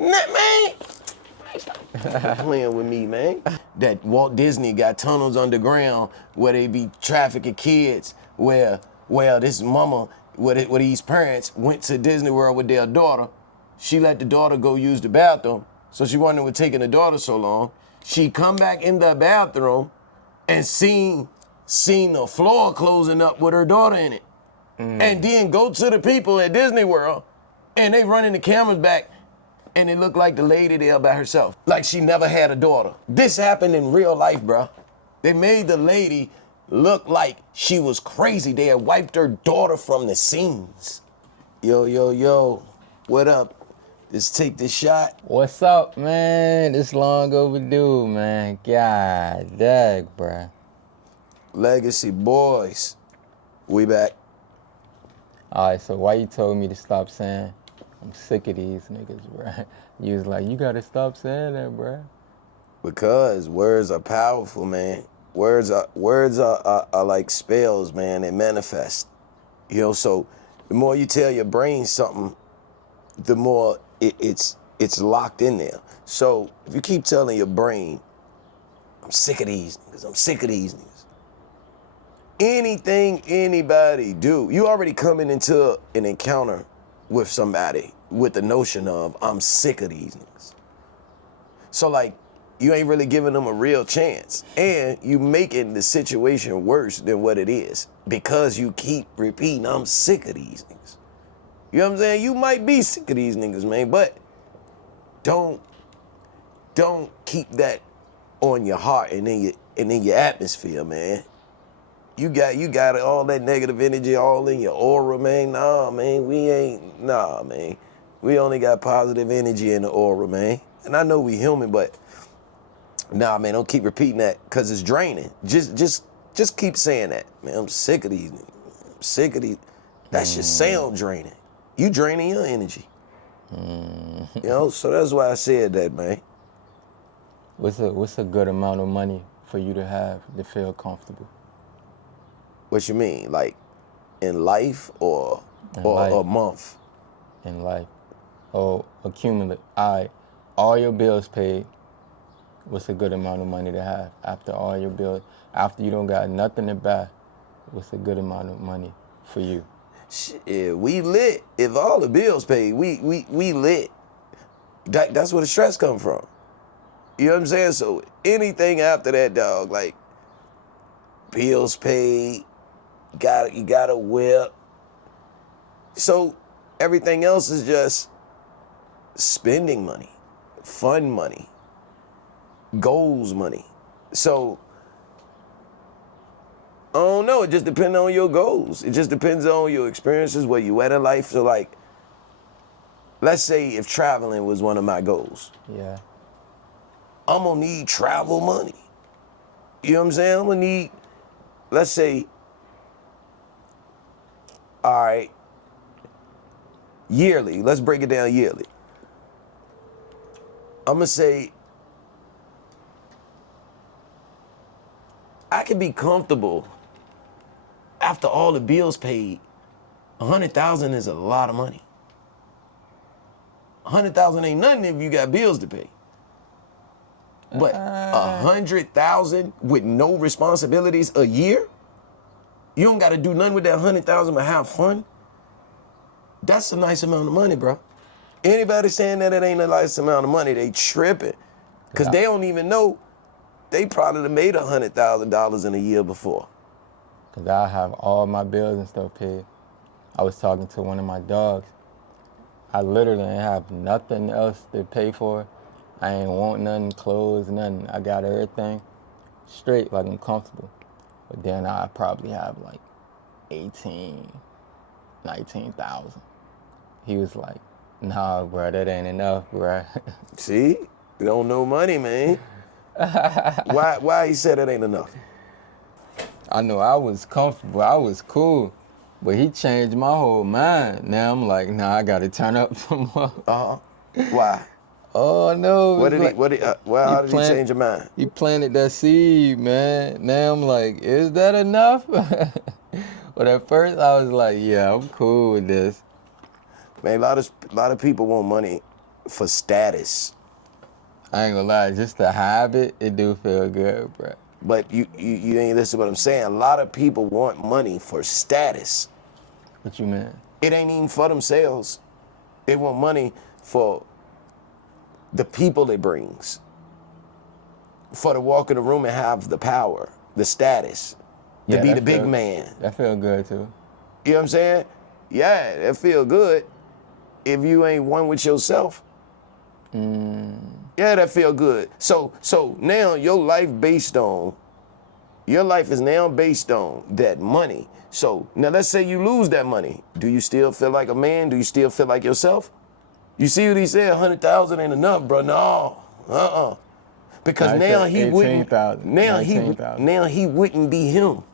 Man, stop playing with me, man. That Walt Disney got tunnels underground where they be trafficking kids, where this mama, where these parents went to Disney World with their daughter. She let the daughter go use the bathroom, so she wondered what taking the daughter so long. She come back in the bathroom and seen the floor closing up with her daughter in it. And then go to the people at Disney World and they running the cameras back and it looked like the lady there by herself. Like she never had a daughter. This happened in real life, bro. They made the lady look like she was crazy. They had wiped her daughter from the scenes. Yo, what up? Just take this shot. What's up, man? It's long overdue, man. God dang, bruh. Legacy Boyz. We back. All right, so why you told me to stop saying I'm sick of these niggas, bruh? You was like, you gotta stop saying that, bruh. Because words are powerful, man. Words are like spells, man. They manifest. You know, so the more you tell your brain something, the more it's locked in there. So if you keep telling your brain, I'm sick of these niggas, I'm sick of these niggas. Anything anybody do, you already coming into an encounter with somebody with the notion of, I'm sick of these niggas. So like, you ain't really giving them a real chance. And you making the situation worse than what it is because you keep repeating, I'm sick of these niggas. You know what I'm saying? You might be sick of these niggas, man, but don't keep that on your heart and in your atmosphere, man. You got all that negative energy all in your aura, man. Nah, man, man. We only got positive energy in the aura, man. And I know we human, but nah, man, don't keep repeating that because it's draining. Just keep saying that, man. I'm sick of these niggas. I'm sick of these. That shit sound draining. You draining your energy. You know, so that's why I said that, man. What's a good amount of money for you to have to feel comfortable? What you mean, like in life or a month? In life. Or accumulate. All your bills paid. What's a good amount of money to have after all your bills? After you don't got nothing to buy, what's a good amount of money for you? Shit, we lit. If all the bills paid, we lit. That's where the stress come from. You know what I'm saying? So anything after that, dog, like bills paid, you got a whip. So everything else is just spending money, fun money, goals money. So I don't know, it just depends on your goals. It just depends on your experiences, where you at in life. So like, let's say if traveling was one of my goals. Yeah. I'm gonna need travel money. You know what I'm saying? I'm gonna need, let's say, all right, yearly. Let's break it down yearly. I'm gonna say, I can be comfortable after all the bills paid. 100,000 is a lot of money. 100,000 ain't nothing if you got bills to pay. But 100,000 with no responsibilities a year? You don't gotta do nothing with that 100,000 but have fun? That's a nice amount of money, bro. Anybody saying that it ain't a nice amount of money, they tripping. Cause they don't even know they probably done made $100,000 in a year before. Cause I have all my bills and stuff paid. I was talking to one of my dogs. I literally ain't have nothing else to pay for. I ain't want nothing, clothes, nothing. I got everything straight, like I'm comfortable. But then I probably have like 19,000. He was like, nah, bro, that ain't enough, bro. See? You don't know money, man. Why he said it ain't enough? I know I was comfortable, I was cool, but he changed my whole mind. Now I'm like, nah, I gotta turn up some more. Why? Oh no! How did he change your mind? He planted that seed, man. Now I'm like, is that enough? But at first I was like, yeah, I'm cool with this. Man, a lot of people want money for status. I ain't gonna lie, just to have it, it do feel good, bro. But you ain't listen to what I'm saying. A lot of people want money for status. What you mean? It ain't even for themselves. They want money for the people it brings. For to walk in the room and have the power, the status, to Yeah, be that the big feel- man. That feel good too. You know what I'm saying? Yeah, that feel good if you ain't one with yourself. Yeah, that feel good. So now your life is now based on that money. So now let's say you lose that money. Do you still feel like a man? Do you still feel like yourself? You see what he said? 100,000 ain't enough, bro. No, because I now said he wouldn't. 18,000. Now he wouldn't be him.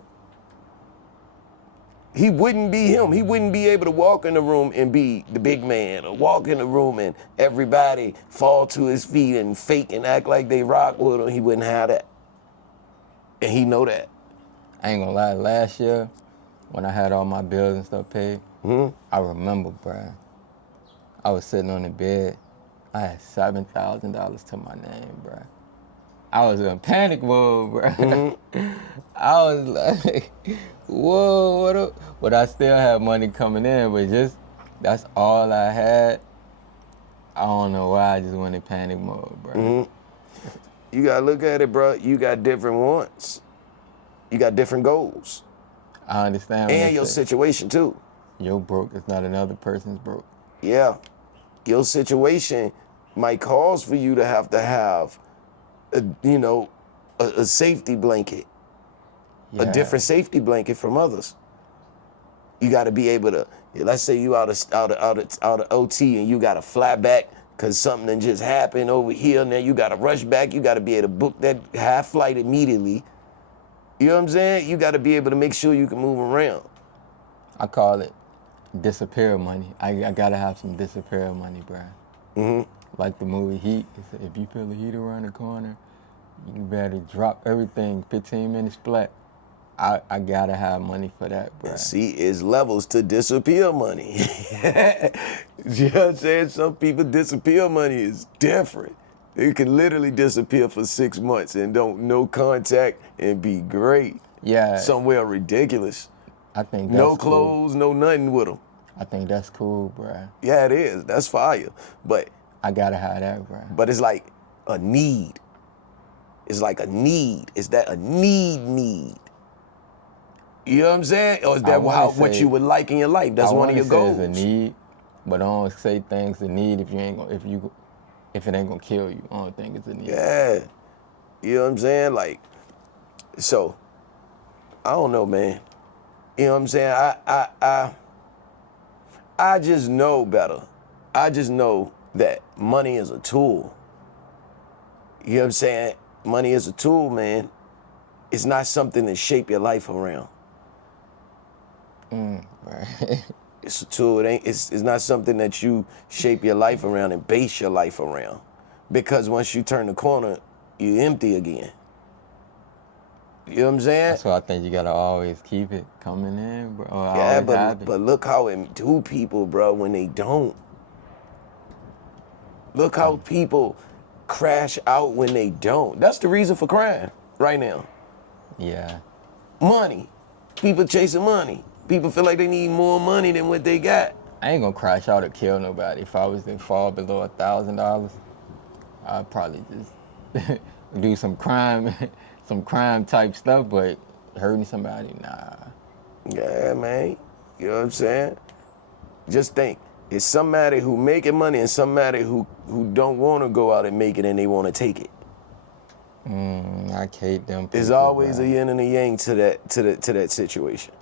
He wouldn't be him. He wouldn't be able to walk in the room and be the big man, or walk in the room and everybody fall to his feet and fake and act like they rock with him. He wouldn't have that, and he know that. I ain't gonna lie, last year, when I had all my bills and stuff paid, I remember, bro. I was sitting on the bed. I had $7,000 to my name, bro. I was in panic mode, bro. I was like, whoa, what up? But I still had money coming in, but just, that's all I had. I don't know why I just went in panic mode, bro. You gotta look at it, bro. You got different wants. You got different goals, I understand what and they your say. situation too. Your broke is not another person's broke. Yeah, your situation might cause for you to have a safety blanket, a Yeah. different safety blanket from others. You got to be able to. Let's say you out of OT and you got to fly back because something done just happened over here. Now you got to rush back. You got to be able to book that half flight immediately. You know what I'm saying? You got to be able to make sure you can move around. I call it disappear money. I gotta have some disappear money, bro. Like the movie Heat. It said, if you feel the heat around the corner, you better drop everything. 15 minutes flat. I gotta have money for that, bro. See, it's levels to disappear money. You know what I'm saying? Some people disappear money is different. They can literally disappear for 6 months and no contact and be great. Yeah. Somewhere ridiculous. I think that's No cool. clothes, no nothing with them. I think that's cool, bro. Yeah, it is. That's fire. But I gotta have that, bro. it's like a need. It's like a need. Is that a need? You know what I'm saying? Or is that what you would like in your life? That's one of your goals. It's a need, but I don't say things a need if it ain't gonna kill you. I don't think it's a need. Yeah. You know what I'm saying? Like, so, I don't know, man. You know what I'm saying? I just know better. I just know that money is a tool. You know what I'm saying? Money is a tool, man. It's not something to shape your life around. Right. It's a tool. It's not something that you shape your life around and base your life around. Because once you turn the corner, you empty again. You know what I'm saying? That's why I think you gotta always keep it coming in, bro. Or Yeah, always have it. but look how it do people, bro, when they don't. Look how people crash out when they don't. That's the reason for crime right now. Yeah. Money. People chasing money. People feel like they need more money than what they got. I ain't gonna crash out or kill nobody. If I was to fall below $1,000, I'd probably just do some crime, some crime type stuff, but hurting somebody, nah. Yeah, man. You know what I'm saying? Just think, it's somebody who making money and somebody who don't want to go out and make it and they want to take it. I hate them people. There's always bro. a yin and a yang to that situation.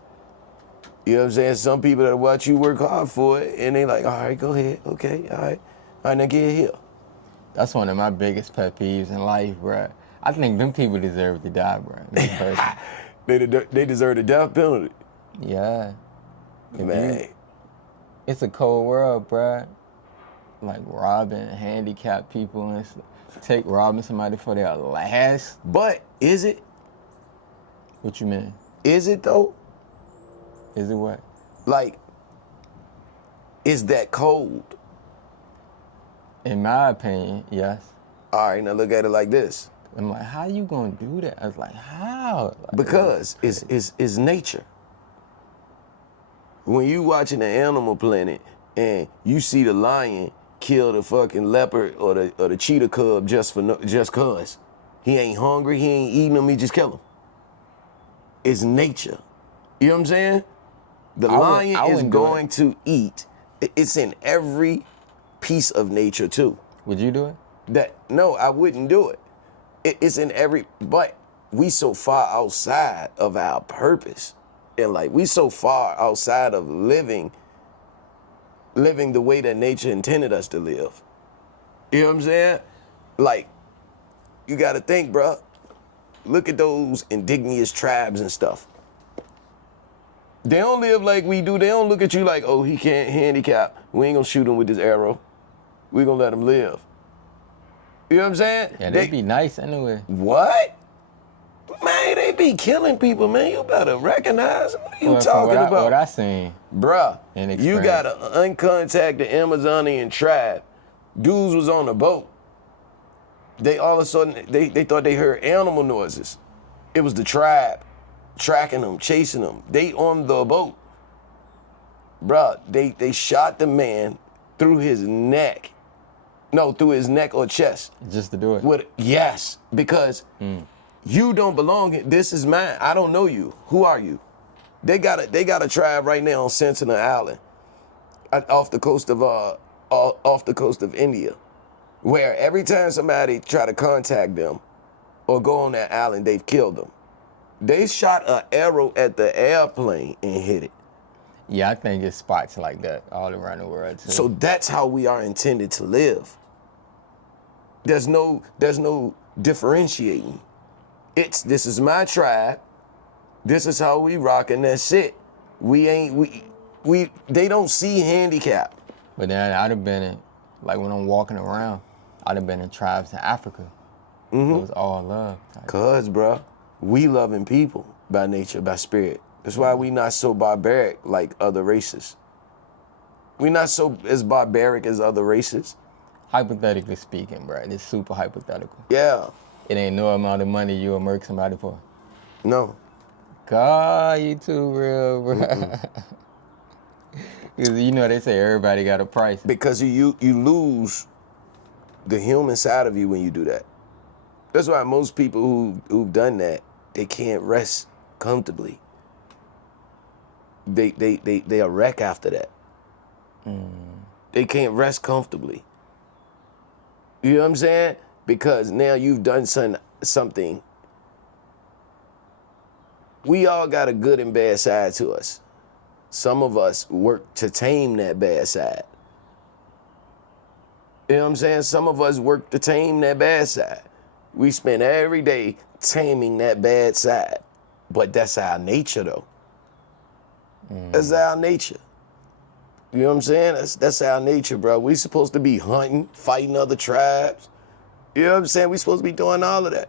You know what I'm saying? Some people that watch you work hard for it and they like, all right, go ahead, okay, all right, now get here. That's one of my biggest pet peeves in life, bro. I think them people deserve to die, bro. Me personally. They deserve the death penalty. Yeah. Man. It's a cold world, bruh. Like robbing handicapped people and robbing somebody for their last. But is it? What you mean? Is it though? Is it what? Like, is that cold? In my opinion, yes. All right, now look at it like this. I'm like, how you gonna do that? I was like, how? Like, Because it's nature. When you watching the Animal Planet and you see the lion kill the fucking leopard or the cheetah cub just cause he ain't hungry, he ain't eating them, he just kill him. It's nature. You know what I'm saying? The lion is wouldn't do going it. to eat. It's in every piece of nature too. Would you do it? No, I wouldn't do it. It's in every, but we so far outside of our purpose. And like we so far outside of living the way that nature intended us to live. You know what I'm saying? Like, you gotta think, bruh. Look at those indigenous tribes and stuff. They don't live like we do. They don't look at you like, oh, he can't handicap. We ain't gonna shoot him with this arrow. We gonna let him live. You know what I'm saying? Yeah, they'd be nice anyway. What? Man, they be killing people, man. You better recognize. What are you talking about? What I seen. Bruh, And you experience. got an uncontacted Amazonian tribe. Dudes was on the boat. They all of a sudden, they thought they heard animal noises. It was the tribe tracking them, chasing them. They on the boat. Bruh, they shot the man through his neck. No, through his neck or chest. Just to do it. Yes, because you don't belong here. This is mine. I don't know you. Who are you? They got a tribe right now on Sentinel Island, off the coast of India, where every time somebody try to contact them or go on that island, they've killed them. They shot an arrow at the airplane and hit it. Yeah, I think it's spots like that all around the world too. So that's how we are intended to live. There's no differentiating. This is my tribe. This is how we rock, and that's it. They don't see handicap. But then I'd have been in, like when I'm walking around, I'd have been in tribes in Africa. It was all love. Cause, bruh, we loving people by nature, by spirit. That's why we not so barbaric like other races. We not so as barbaric as other races. Hypothetically speaking, bro, it's super hypothetical. Yeah. It ain't no amount of money you'll murk somebody for. No. God, you too real, bro. Because you know they say everybody got a price. Because you lose the human side of you when you do that. That's why most people who've done that, they can't rest comfortably. They a wreck after that. They can't rest comfortably. You know what I'm saying? Because now you've done something. We all got a good and bad side to us. Some of us work to tame that bad side. You know what I'm saying? Some of us work to tame that bad side. We spend every day taming that bad side. But that's our nature, though. That's our nature. You know what I'm saying? That's our nature, bro. We supposed to be hunting, fighting other tribes. You know what I'm saying? We supposed to be doing all of that.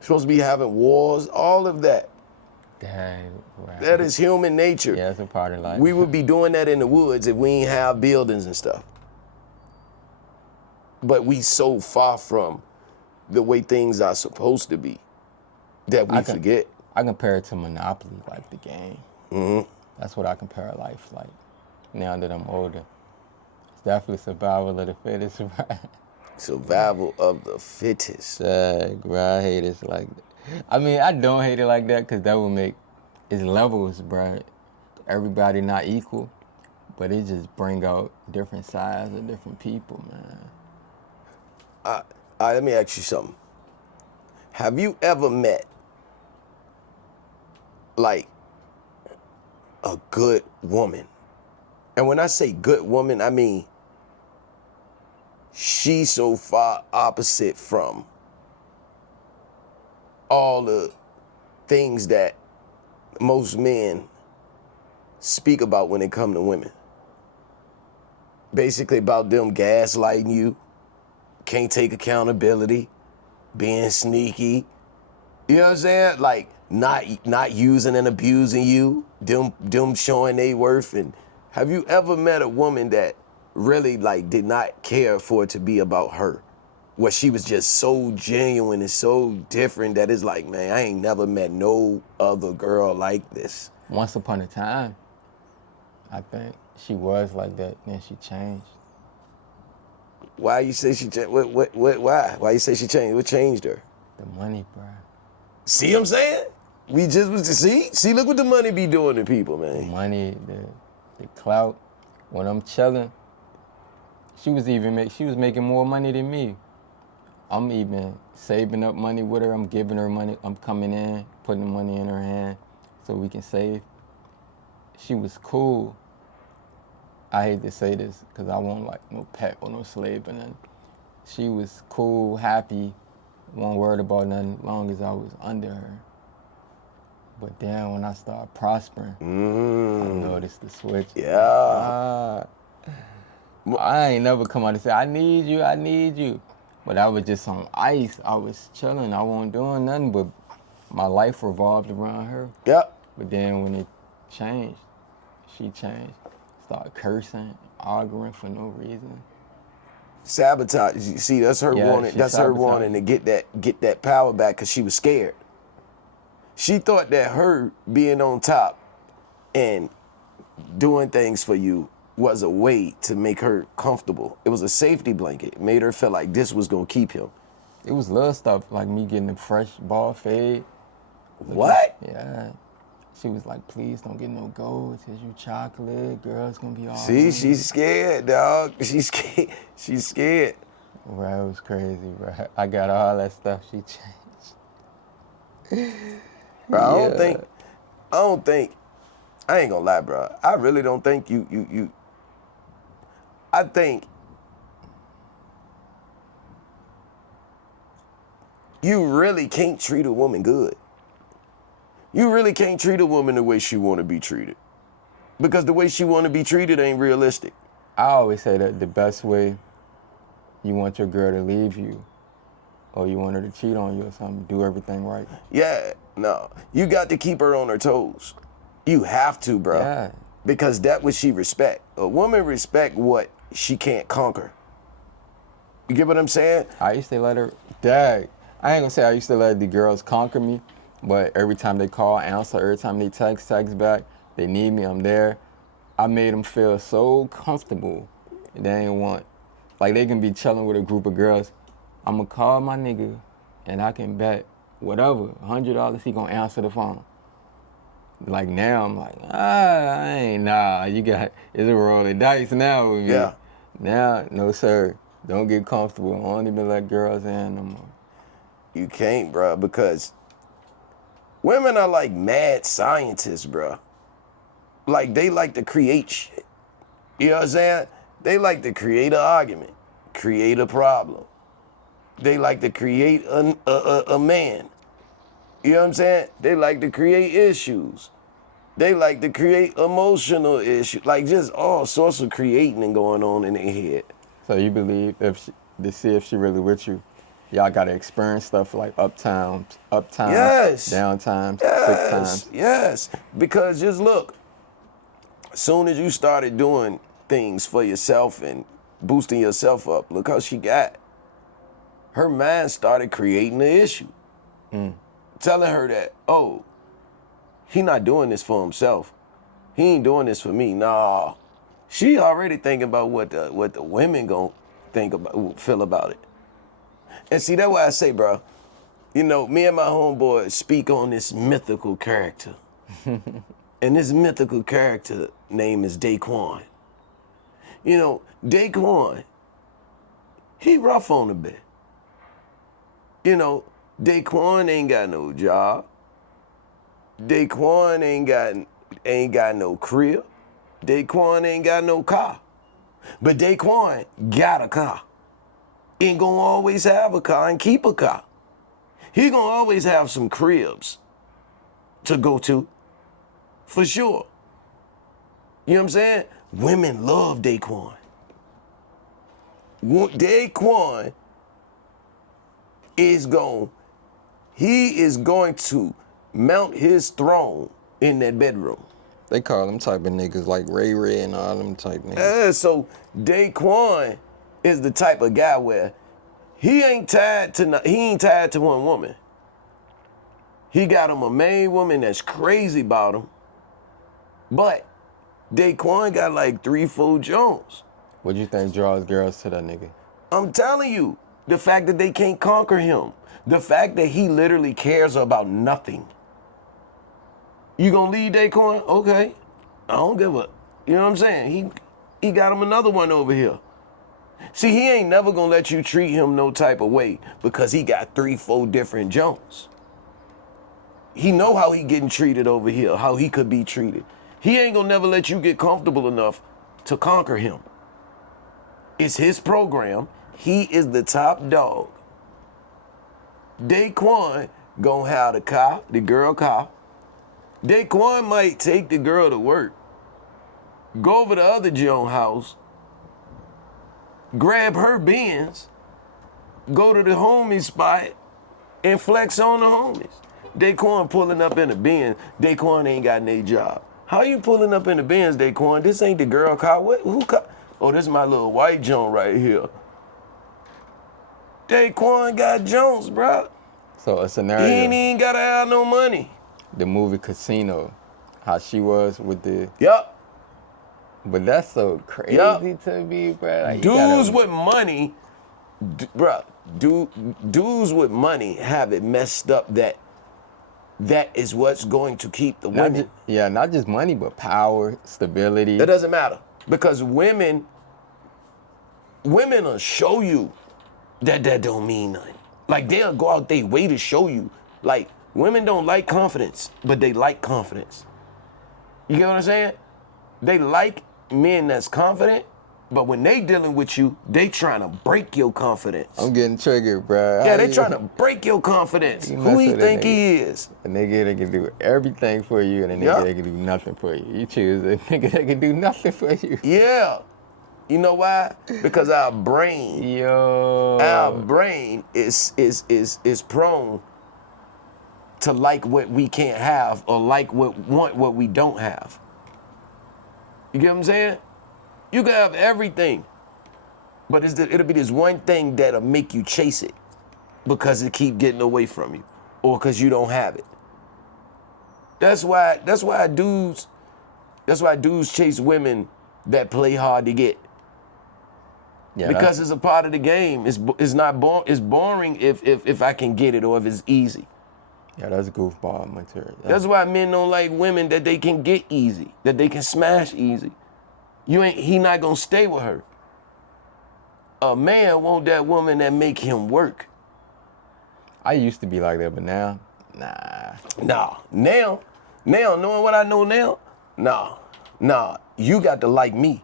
We're supposed to be having wars, all of that. Dang, right. That is human nature. Yeah, it's a part of life. We would be doing that in the woods if we ain't have buildings and stuff. But we so far from the way things are supposed to be that we forget. I compare it to Monopoly, like the game. Mm-hmm. That's what I compare life like. Now that I'm older, it's definitely survival of the fittest. Survival of the fittest. Dang, bro, I hate it like that. I mean, I don't hate it like that because that would make it's levels, bro. Everybody not equal, but it just bring out different sides of different people, man. Let me ask you something. Have you ever met, like, a good woman? And when I say good woman, I mean she's so far opposite from all the things that most men speak about when it come to women. Basically about them gaslighting you, can't take accountability, being sneaky. You know what I'm saying? Like not using and abusing you, them showing their worth. And have you ever met a woman that really like did not care for it to be about her. Where she was just so genuine and so different that it's like, man, I ain't never met no other girl like this. Once upon a time, I think she was like that, then she changed. Why you say she changed? Why? Why you say she changed? What changed her? The money, bro. See what I'm saying? We just was to see, look what the money be doing to people, The man. money, the clout. When I'm chilling, she was making more money than me. I'm even saving up money with her. I'm giving her money. I'm coming in, putting the money in her hand so we can save. She was cool. I hate to say this because I won't like no pet or no slave or nothing. She was cool, happy, won't worry about nothing long as I was under her. But then when I started prospering, I noticed the switch. Yeah. I ain't never come out and say, I need you. But I was just on ice. I was chilling. I wasn't doing nothing, but my life revolved around her. Yep. But then when it changed, she changed. Started cursing, arguing for no reason. Sabotage. You see, that's her Yeah, wanting. she That's her sabotaged. wanting to get that power back because she was scared. She thought that her being on top and doing things for you was a way to make her comfortable. It was a safety blanket. It made her feel like this was gonna keep him. It was little stuff like me getting a fresh ball fade. What? Yeah. She was like, please don't get no gold. It's you chocolate. Girl's gonna be all See, right. she's scared, dog. She's scared. She's scared. Bro, it was crazy, bro. I got all that stuff. She changed. Bro, I don't think, I ain't gonna lie, bro. I really don't think I think you really can't treat a woman good. You really can't treat a woman the way she want to be treated. Because the way she want to be treated ain't realistic. I always say that the best way you want your girl to leave you or you want her to cheat on you or something, do everything right. Yeah, no. You got to keep her on her toes. You have to, bro. Yeah. Because that what she respect. A woman respect what she can't conquer. You get what I'm saying? I used to let her, I ain't gonna say I used to let the girls conquer me, but every time they call, answer, every time they text back, they need me, I'm there. I made them feel so comfortable. They ain't want, like they can be chilling with a group of girls. I'm gonna call my nigga and I can bet whatever, $100 he gonna answer the phone. Like now I'm like, it's a rolling dice now with me. Yeah. Now, no sir, don't get comfortable. I don't even let girls in no more. You can't, bro, because women are like mad scientists, bro. Like they like to create shit. You know what I'm saying? They like to create an argument, create a problem. They like to create a man. You know what I'm saying? They like to create issues. They like to create emotional issues. Like just all sorts of creating and going on in their head. So you believe to see if she really with you, y'all gotta experience stuff like uptimes, Yes. downtimes, Yes. sick times. Yes. Because just look, as soon as you started doing things for yourself and boosting yourself up, look how she got. Her mind started creating the issue. Telling her that, oh, he not doing this for himself. He ain't doing this for me. Nah. She already thinking about what the women gonna feel about it. And see, that's why I say, bro, you know, me and my homeboy speak on this mythical character. And this mythical character name is Daquan. You know, Daquan, he rough on a bit. You know, Daquan ain't got no job. Daquan ain't got no crib. Daquan ain't got no car. But Daquan got a car. Ain't gonna always have a car and keep a car. He gonna always have some cribs to go to, for sure. You know what I'm saying? Women love Daquan. Daquan is going to mount his throne in that bedroom. They call them type of niggas like Ray Ray and all them type niggas. Yeah, so Daquan is the type of guy where he ain't tied to one woman. He got him a main woman that's crazy about him, but Daquan got like 3-4 Jones. What you think draws girls to that nigga? I'm telling you, the fact that they can't conquer him, the fact that he literally cares about nothing. You gonna leave Daquan? Okay, I don't give a. You know what I'm saying? He got him another one over here. See, he ain't never gonna let you treat him no type of way because he got 3-4 different Jones. He know how he getting treated over here, how he could be treated. He ain't gonna never let you get comfortable enough to conquer him. It's his program. He is the top dog. Daquan gonna have the car, the girl car. Daquan might take the girl to work, go over to the other Joan house, grab her Benz, go to the homie spot, and flex on the homies. Daquan pulling up in the Benz. Daquan ain't got no job. How you pulling up in the Benz, Daquan? This ain't the girl car. Who car? Oh, this is my little white Joan right here. Daquan got Jones, bro. So a scenario. He ain't even gotta have no money. The movie Casino, how she was with the. Yup. But that's so crazy to me, bro. Like, dudes with money, dudes with money have it messed up that is what's going to keep the women. Not just money, but power, stability. That doesn't matter because women will show you that don't mean nothing. Like they'll go out their way to show you. Like women don't like confidence, but they like confidence. You get what I'm saying? They like men that's confident, but when they dealing with you, they trying to break your confidence. I'm getting triggered, bro. Yeah, they trying to break your confidence. Who he think he is? A nigga that can do everything for you and a nigga that can do nothing for you. You choose a nigga that can do nothing for you. Yeah. You know why? Because our brain is prone to like what we can't have or want what we don't have. You get what I'm saying? You can have everything, but it'll be this one thing that'll make you chase it because it keep getting away from you or because you don't have it. That's why dudes chase women that play hard to get. Yeah, because it's a part of the game. It's not it's boring if I can get it or if it's easy. Yeah, that's goofball material. That's why men don't like women that they can get easy, that they can smash easy. He not gonna stay with her. A man want that woman that make him work. I used to be like that, but now, nah. Now, knowing what I know now, nah. You got to like me.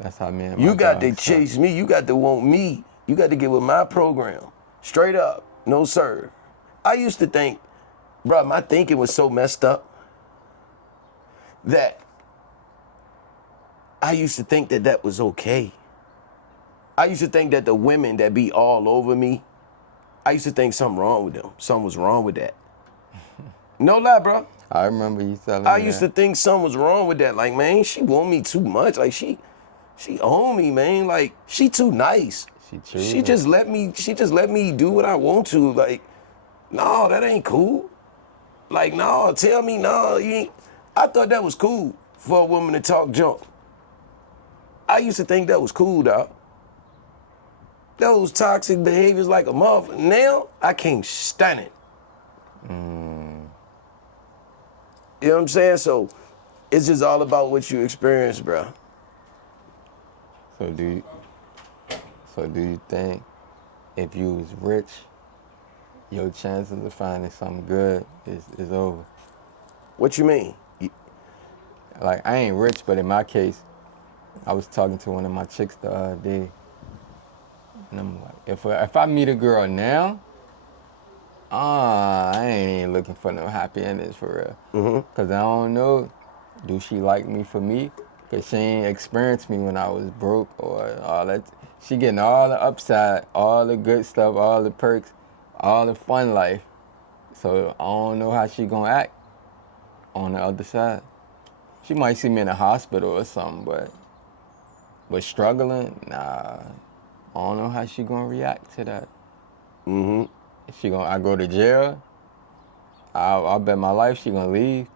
That's how men. You got to chase me. You got to want me. You got to get with my program. Straight up, no sir. I used to think, bro, my thinking was so messed up that I used to think that was okay. I used to think that the women that be all over me, I used to think something wrong with them. Something was wrong with that. No lie, bro. I remember you telling me I used to think something was wrong with that. Like, man, she want me too much. Like, she own me, man. Like, she too nice. She just let me do what I want to. Like, no, that ain't cool. Like, no, tell me, no, you ain't. I thought that was cool for a woman to talk junk. I used to think that was cool, dog. Those toxic behaviors like a motherfucker. Now, I can't stand it. You know what I'm saying? So, it's just all about what you experience, bro. So do you think if you was rich, your chances of finding something good is over? What you mean? Like, I ain't rich, but in my case, I was talking to one of my chicks the other day, and I'm like, if I meet a girl now, I ain't even looking for no happy endings for real. Cause I don't know, do she like me for me? Cause she ain't experienced me when I was broke or all that. She getting all the upside, all the good stuff, all the perks, all the fun life. So I don't know how she gonna act on the other side. She might see me in the hospital or something, but struggling, nah. I don't know how she gonna react to that. Mm-hmm. I go to jail. I'll bet my life she gonna leave.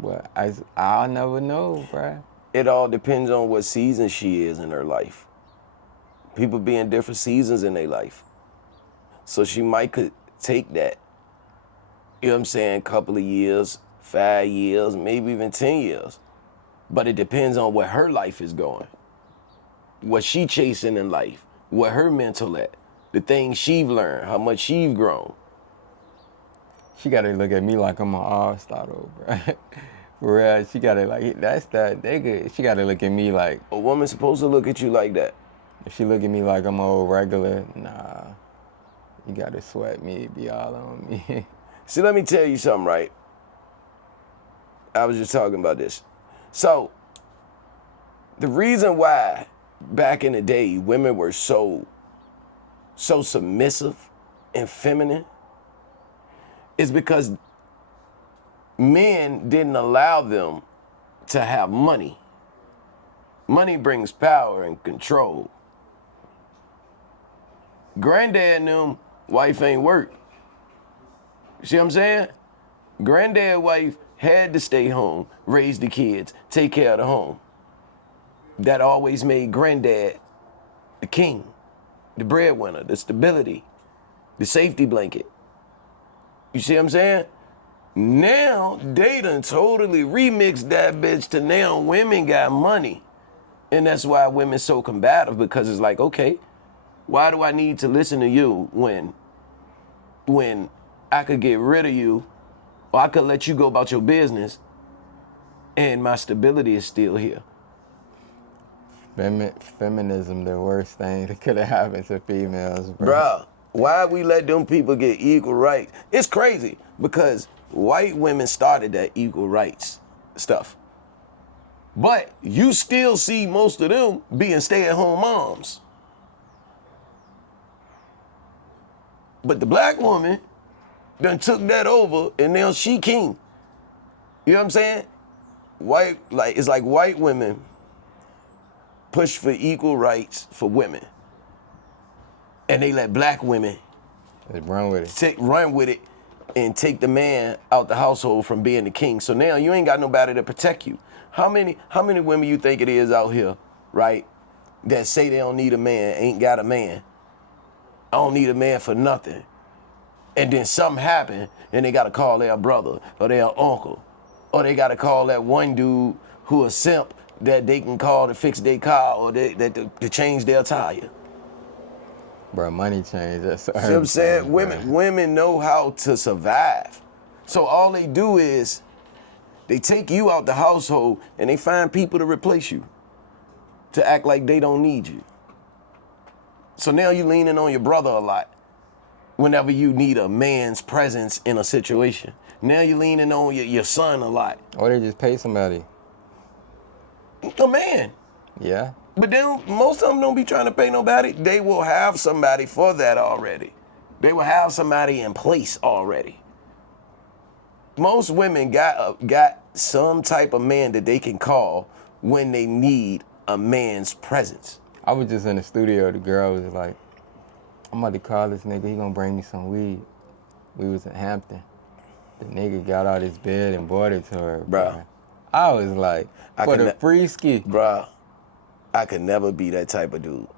But I'll never know, bruh. It all depends on what season she is in her life. People be in different seasons in their life. So she might could take that, you know what I'm saying, couple of years, 5 years, maybe even 10 years. But it depends on where her life is going. What she chasing in life, where her mental at, the things she've learned, how much she's grown. She gotta look at me like I'm an all-star though, bruh. For real, she gotta like, that's that nigga. She gotta look at me like, A woman's supposed to look at you like that. if she look at me like I'm old regular, nah. You gotta sweat me, be all on me. See, let me tell you something, right? I was just talking about this. So, the reason why back in the day women were so submissive and feminine is because men didn't allow them to have money. Money brings power and control. Granddad and them, wife ain't work. See what I'm saying? Granddad, wife had to stay home, raise the kids, take care of the home. That always made granddad the king, the breadwinner, the stability, the safety blanket. You see what I'm saying? Now, they done totally remixed that bitch to now women got money. And that's why women so combative, because it's like, okay, why do I need to listen to you when I could get rid of you, or I could let you go about your business and my stability is still here? Feminism, the worst thing that could have happened to females, bro. Bruh, why we let them people get equal rights? It's crazy because white women started that equal rights stuff. But you still see most of them being stay-at-home moms. But the black woman done took that over and now she king. You know what I'm saying? It's like white women push for equal rights for women. And they let black women Run with it. run with it and take the man out the household from being the king. So now you ain't got nobody to protect you. How many women you think it is out here, right, that say they don't need a man, ain't got a man? I don't need a man for nothing. And then something happen and they gotta call their brother or their uncle. Or they gotta call that one dude who a simp that they can call to fix their car or to change their tire. Bro, money change. That's See what I'm saying? Women know how to survive. So all they do is they take you out the household and they find people to replace you, to act like they don't need you. So now you leaning on your brother a lot whenever you need a man's presence in a situation. Now you leaning on your son a lot. Or they just pay somebody. A man. Yeah. But then most of them don't be trying to pay nobody. They will have somebody for that already. They will have somebody in place already. Most women got some type of man that they can call when they need a man's presence. I was just in the studio. The girl was like, I'm about to call this nigga. He gonna bring me some weed. We was in Hampton. The nigga got out his bed and brought it to her. Bruh. I was like, for the free ski. Bruh, I could never be that type of dude.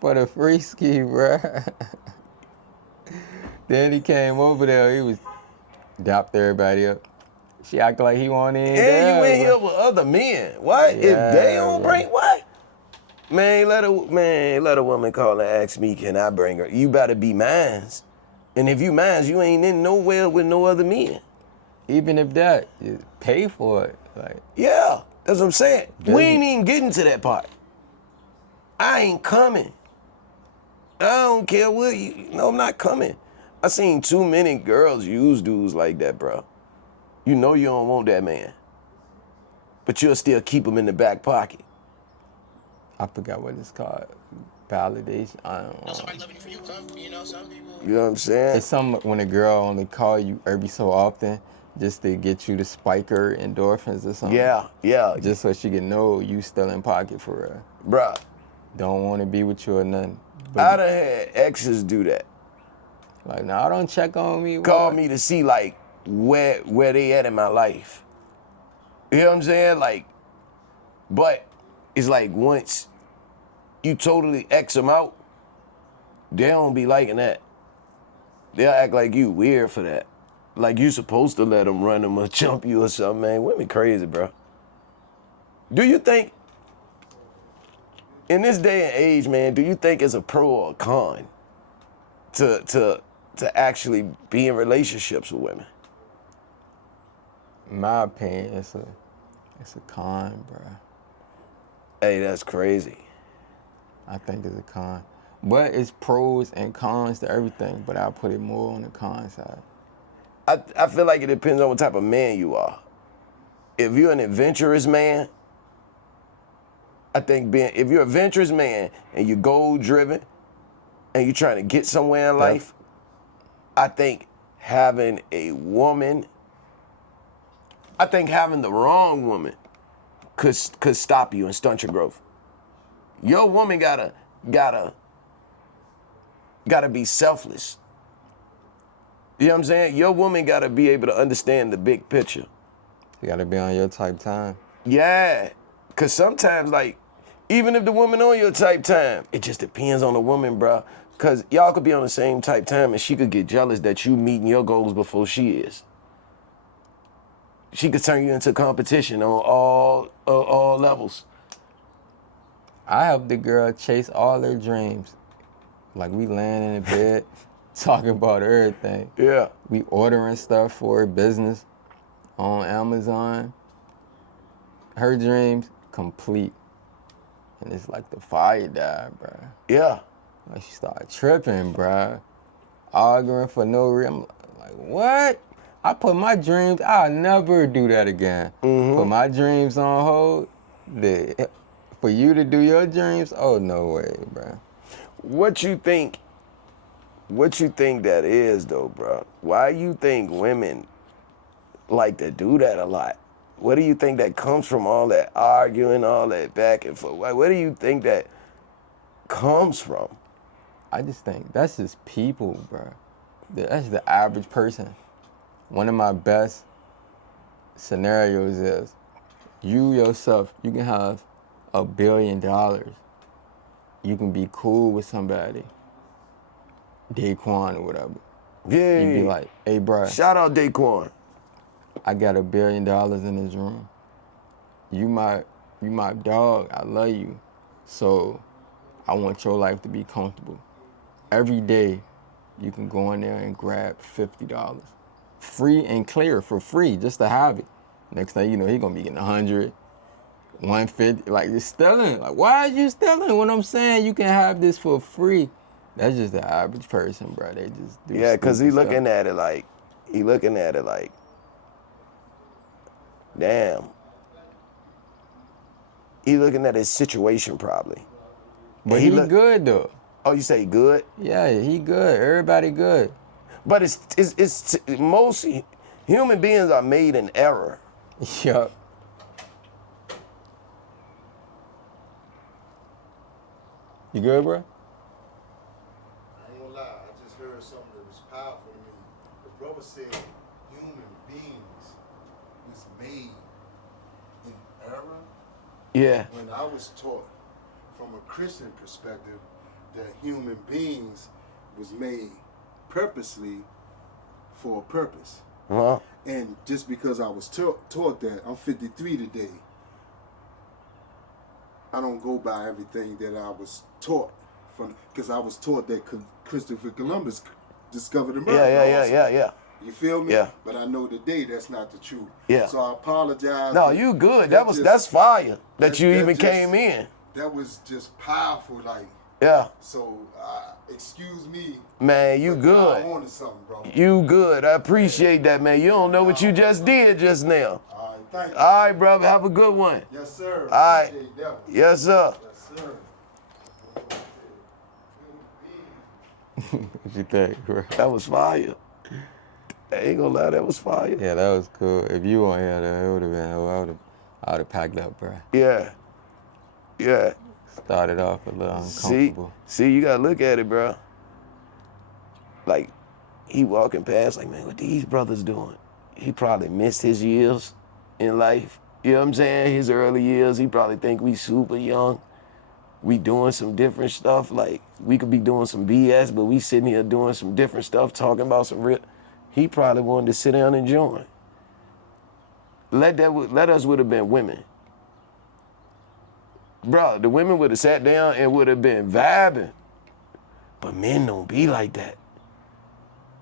For the free ski, bruh. Then he came over there. He was dapped everybody up. She acted like he wanted in. And you in here with other men. What? Yeah, If they don't bro. bring what? Man, let a woman call and ask me, can I bring her? You better be mines. And if you mines, you ain't in nowhere with no other men. Even if that, you pay for it. Like, Yeah, that's what I'm saying. Business. We ain't even getting to that part. I ain't coming. I don't care what you. No, I'm not coming. I seen too many girls use dudes like that, bro. You know you don't want that man, but you'll still keep him in the back pocket. I forgot what it's called. Validation. I don't know. Somebody loving you for you. Some people. You know what I'm saying? It's some when a girl only call you every so often just to get you to spike her endorphins or something. Yeah. Just so she can know you still in pocket for real. Bruh, Don't want to be with you or nothing. I done had exes do that. Like, nah, don't check on me. Call what? me to see like where they at in my life. You know what I'm saying? Like, but it's like once you totally X them out, they don't be liking that. They'll act like you weird for that. Like you supposed to let them run them or jump you or something, man. Women crazy, bro. Do you think, in this day and age, man, do you think it's a pro or a con to actually be in relationships with women? In my opinion, it's a con, bro. Hey, that's crazy. I think it's a con. But it's pros and cons to everything, but I'll put it more on the con side. I feel like it depends on what type of man you are. If you're an adventurous man, I think if you're an adventurous man and you're goal driven and you're trying to get somewhere in life, I think having the wrong woman could stop you and stunt your growth. Your woman gotta be selfless. You know what I'm saying? Your woman gotta be able to understand the big picture. You gotta be on your type time. Yeah, cause sometimes like, even if the woman on your type time, it just depends on the woman, bro. Cause y'all could be on the same type time and she could get jealous that you meeting your goals before she is. She could turn you into competition on all levels. I helped the girl chase all her dreams. Like, we laying in the bed, talking about everything. Yeah. We ordering stuff for her business on Amazon. Her dreams complete. And it's like the fire died, bro. Yeah. Like, she started tripping, bro. Arguing for no reason. I'm like, what? I put my dreams, I'll never do that again. Put my dreams on hold. For you to do your dreams, oh, no way, bro. What you think that is though, bro? Why you think women like to do that a lot? What do you think that comes from, all that arguing, all that back and forth? What do you think that comes from? I just think that's just people, bro. That's the average person. One of my best scenarios is you yourself, you can have $1 billion. You can be cool with somebody, Daquan or whatever. Yeah. You be like, hey, bro, Shout out Daquan. I got $1 billion in this room. You my dog. I love you. So I want your life to be comfortable. Every day, you can go in there and grab $50. Free and clear, for free, just to have it. Next thing you know, he gonna be getting 100, 150. Like, you're stealing. Like, why are you stealing when I'm saying you can have this for free? That's just the average person, bro. They just do. Yeah, cause stupid stuff. looking at it like, damn. He looking at his situation probably. But he good though. Oh, you say good? Yeah, he good. Everybody good. But it's most human beings are made in error. Yup. You good, bro? I ain't gonna lie, I just heard something that was powerful to me. The brother said human beings was made in error. Yeah. When I was taught from a Christian perspective that human beings was made purposely for a purpose. Huh? And just because I was taught that, I'm 53 today, I don't go by everything that I was taught from, because I was taught that Christopher Columbus discovered America. Yeah. You feel me? Yeah. But I know today that's not the truth. Yeah. So I apologize. No, you good. That's fire that you even came in. That was just powerful, like. Yeah. So excuse me. Man, you but good. I wanted something, bro. You good. I appreciate that, man. You don't know what you just did just now. All right, thank you. All right, brother. Have a good one. Yes, sir. All right. Appreciate that one. Yes, sir. Yes, sir. What you think, bro? That was fire. I ain't gonna lie, that was fire. Yeah, that was cool. If you weren't here, though, it would have been. I would have packed up, bro. Yeah. Yeah. Started off a little uncomfortable. See, you gotta look at it, bro. Like, he walking past, like, man, what these brothers doing? He probably missed his years in life. You know what I'm saying? His early years, he probably think we super young. We doing some different stuff. Like, we could be doing some BS, but we sitting here doing some different stuff, talking about some real. He probably wanted to sit down and join. Let us would have been women. Bro, the women would have sat down and would have been vibing. But men don't be like that.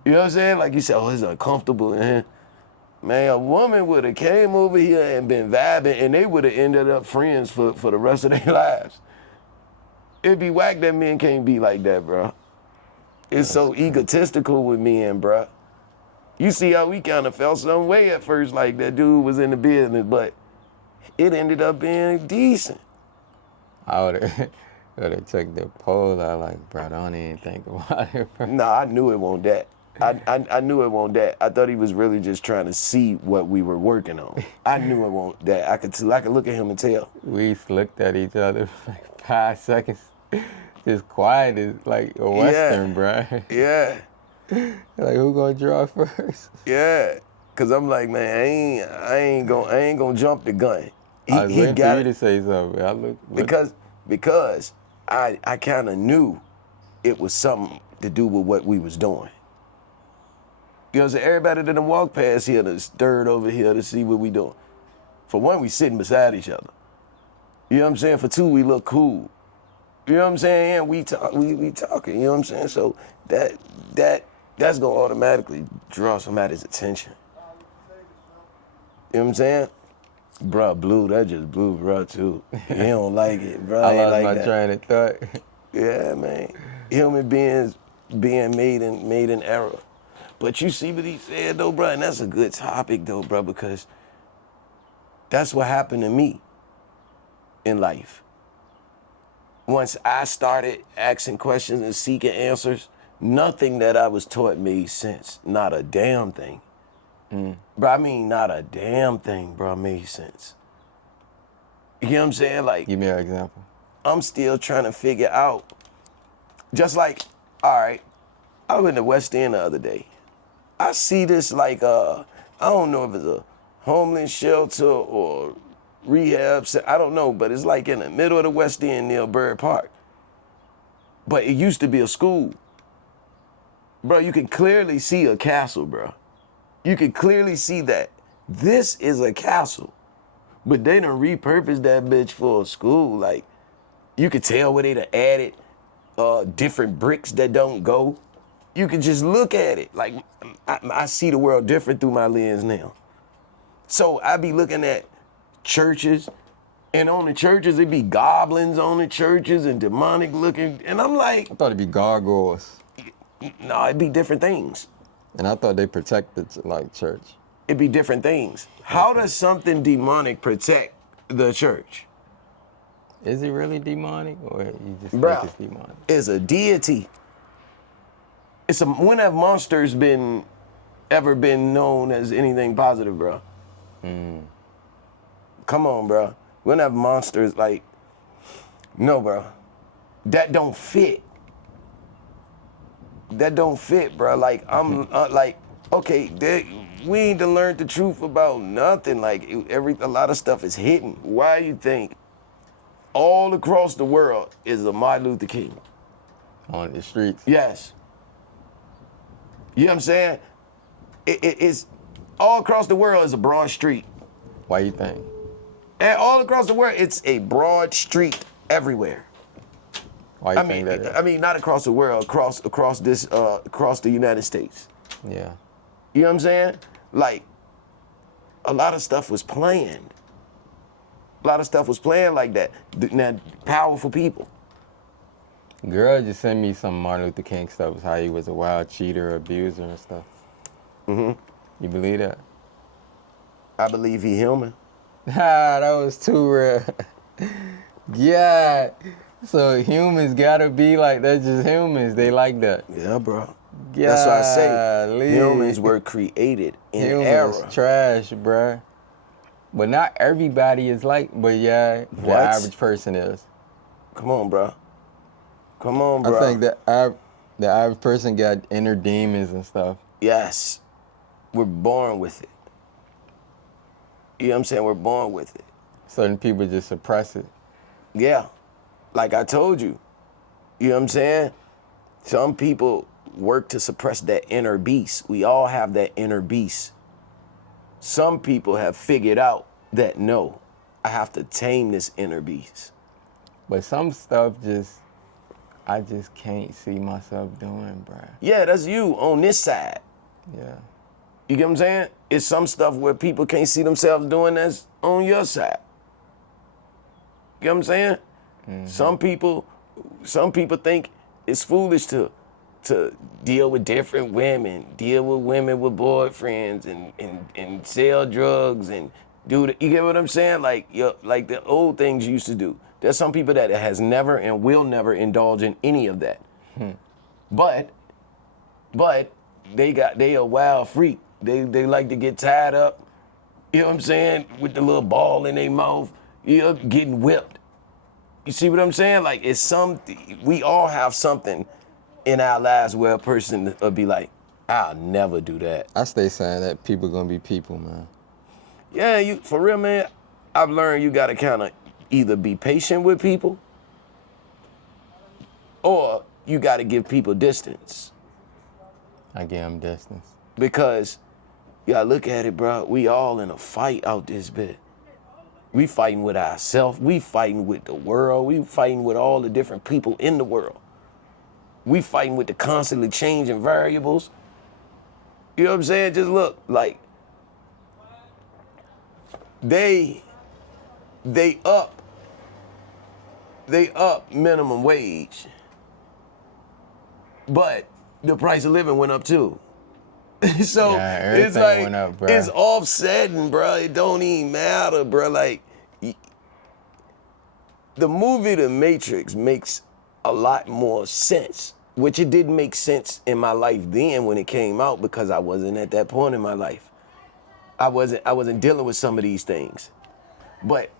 You know what I'm saying? Like you said, oh, it's uncomfortable in here. Man, a woman would have came over here and been vibing, and they would have ended up friends for the rest of their lives. It'd be whack that men can't be like that, bro. It's so egotistical with men, bro. You see how we kind of felt some way at first, like that dude was in the business, but it ended up being decent. I would have took the pole out, like, bro, don't even think about it, bro. Nah, I knew it wasn't that. I knew it wasn't that. I thought he was really just trying to see what we were working on. I knew it wasn't that. I could look at him and tell. We looked at each other for like 5 seconds. Just quiet as like a Western, bro. Yeah. Like, who gonna draw first? Yeah. Cause I'm like, man, I ain't gonna jump the gun. I was waiting for you to say something. I look. Because I kind of knew it was something to do with what we was doing. You know what I'm saying? Everybody that done walked past here to stirred over here to see what we doing. For one, we sitting beside each other. You know what I'm saying? For two, we look cool. You know what I'm saying? And we talking, you know what I'm saying? So that's gonna automatically draw somebody's attention. You know what I'm saying? Bruh, blue, that just blew, bruh, too. He don't like it, bruh. I lost like my that. train of thought. Yeah, man. Human beings being made in error. But you see what he said, though, bruh, and that's a good topic, though, bruh, because that's what happened to me in life. Once I started asking questions and seeking answers, nothing that I was taught made sense. Not a damn thing. Bro, I mean, not a damn thing, bro, made sense. You know what I'm saying? Like, Give me an example. I'm still trying to figure out, just like, all right, I was in the West End the other day. I see this like, I don't know if it's a homeless shelter or rehab, I don't know, but it's like in the middle of the West End near Bird Park. But it used to be a school. Bro, you can clearly see a castle, bro. You can clearly see that. This is a castle. But they done repurposed that bitch for a school. Like, you could tell where they done added different bricks that don't go. You can just look at it. Like, I see the world different through my lens now. So I be looking at churches, and on the churches, it be goblins on the churches and demonic looking. And I'm like, I thought it'd be gargoyles. no, it'd be different things. And I thought they protected, like, church. It'd be different things. How does something demonic protect the church? Is it really demonic, or you just Bruh, think it's demonic? It's a deity. When have monsters ever been known as anything positive, bro? Come on, bro. When have monsters, like, no, bro. That don't fit. That don't fit, bro. Like, I'm like, okay, we ain't to learn the truth about nothing. Like, a lot of stuff is hidden. Why you think all across the world is a Martin Luther King? On the streets? Yes. You know what I'm saying? It's all across the world is a broad street. Why you think? And all across the world, it's a broad street everywhere. Why you think that is? I mean, not across the world, across the United States. Yeah. You know what I'm saying? Like, a lot of stuff was planned. A lot of stuff was planned like that. Now, powerful people. Girl just sent me some Martin Luther King stuff, how he was a wild cheater, abuser, and stuff. You believe that? I believe he human. Ah, that was too real. Yeah. So humans gotta be like, that's just humans. They like that. Yeah, bro. That's why I say Golly. humans were created in Humans error. trash, bruh. But not everybody is like, but yeah, the What? average person is. Come on, bro. Come on, I bro. think the average person got inner demons and stuff. Yes. We're born with it. You know what I'm saying? We're born with it. Certain people just suppress it. Yeah. Like I told you. You know what I'm saying? Some people work to suppress that inner beast. We all have that inner beast. Some people have figured out that no, I have to tame this inner beast. But some stuff I just can't see myself doing, bruh. Yeah, that's you on this side. Yeah. You get what I'm saying? It's some stuff where people can't see themselves doing that's on your side. You get what I'm saying? Mm-hmm. Some people think it's foolish to deal with different women, deal with women with boyfriends and sell drugs and you get what I'm saying? Like the old things you used to do. There's some people that has never and will never indulge in any of that. But they a wild freak. They like to get tied up, you know what I'm saying, with the little ball in their mouth, you know, getting whipped. You see what I'm saying? Like we all have something in our lives where a person will be like, I'll never do that. I stay saying that people gonna be people, man. Yeah, for real, man. I've learned you gotta kind of either be patient with people or you gotta give people distance. I give them distance. Because you gotta look at it, bro. We all in a fight out this bit. We fighting with ourselves. We fighting with the world. We fighting with all the different people in the world. We fighting with the constantly changing variables. You know what I'm saying? Just look, like they up minimum wage, but the price of living went up too. So Yeah, it's everything like went up, bruh. it's offsetting, bro. It don't even matter, bro. Like the movie The Matrix makes a lot more sense, which it didn't make sense in my life then when it came out because I wasn't at that point in my life. I wasn't dealing with some of these things. But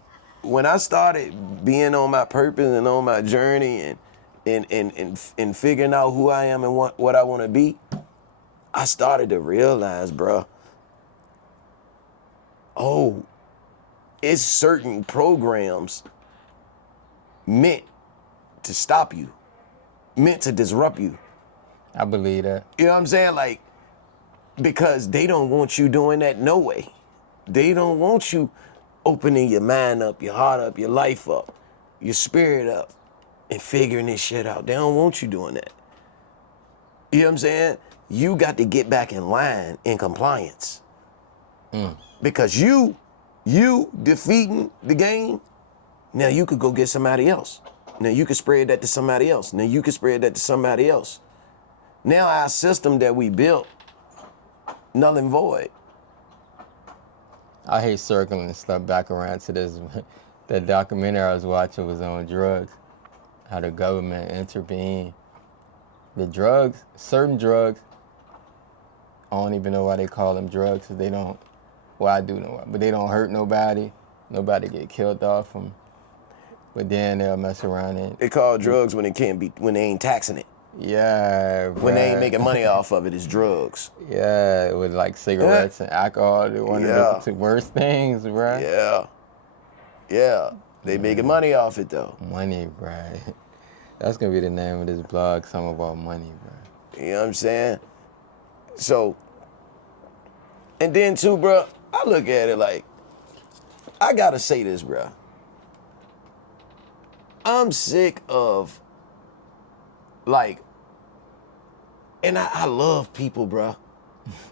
when I started being on my purpose and on my journey and figuring out who I am and what I want to be, I started to realize, bro, it's certain programs meant to stop you, meant to disrupt you. I believe that. You know what I'm saying? Like, because they don't want you doing that no way. They don't want you opening your mind up, your heart up, your life up, your spirit up, and figuring this shit out. They don't want you doing that. You know what I'm saying? You got to get back in line in compliance. Because you defeating the game, now you could go get somebody else. Now you could spread that to somebody else. Now you could spread that to somebody else. Now our system that we built, null and void. I hate circling stuff back around to this. That documentary I was watching was on drugs, how the government intervened. The drugs, certain drugs, I don't even know why they call them drugs, because they don't, well, I do know why, but they don't hurt nobody. Nobody get killed off them. But then they'll mess around and... They call drugs when they ain't taxing it. Yeah, When they ain't bruh. making money off of it, it's drugs. Yeah, with like cigarettes and alcohol, they're one of the two worst things, bruh. Yeah. They making money off it though. Money, bruh. That's gonna be the name of this blog, Something About Money, bruh. You know what I'm saying? So, and then too, bro, I look at it like, I gotta say this, bro. I'm sick of, like, and I love people, bro.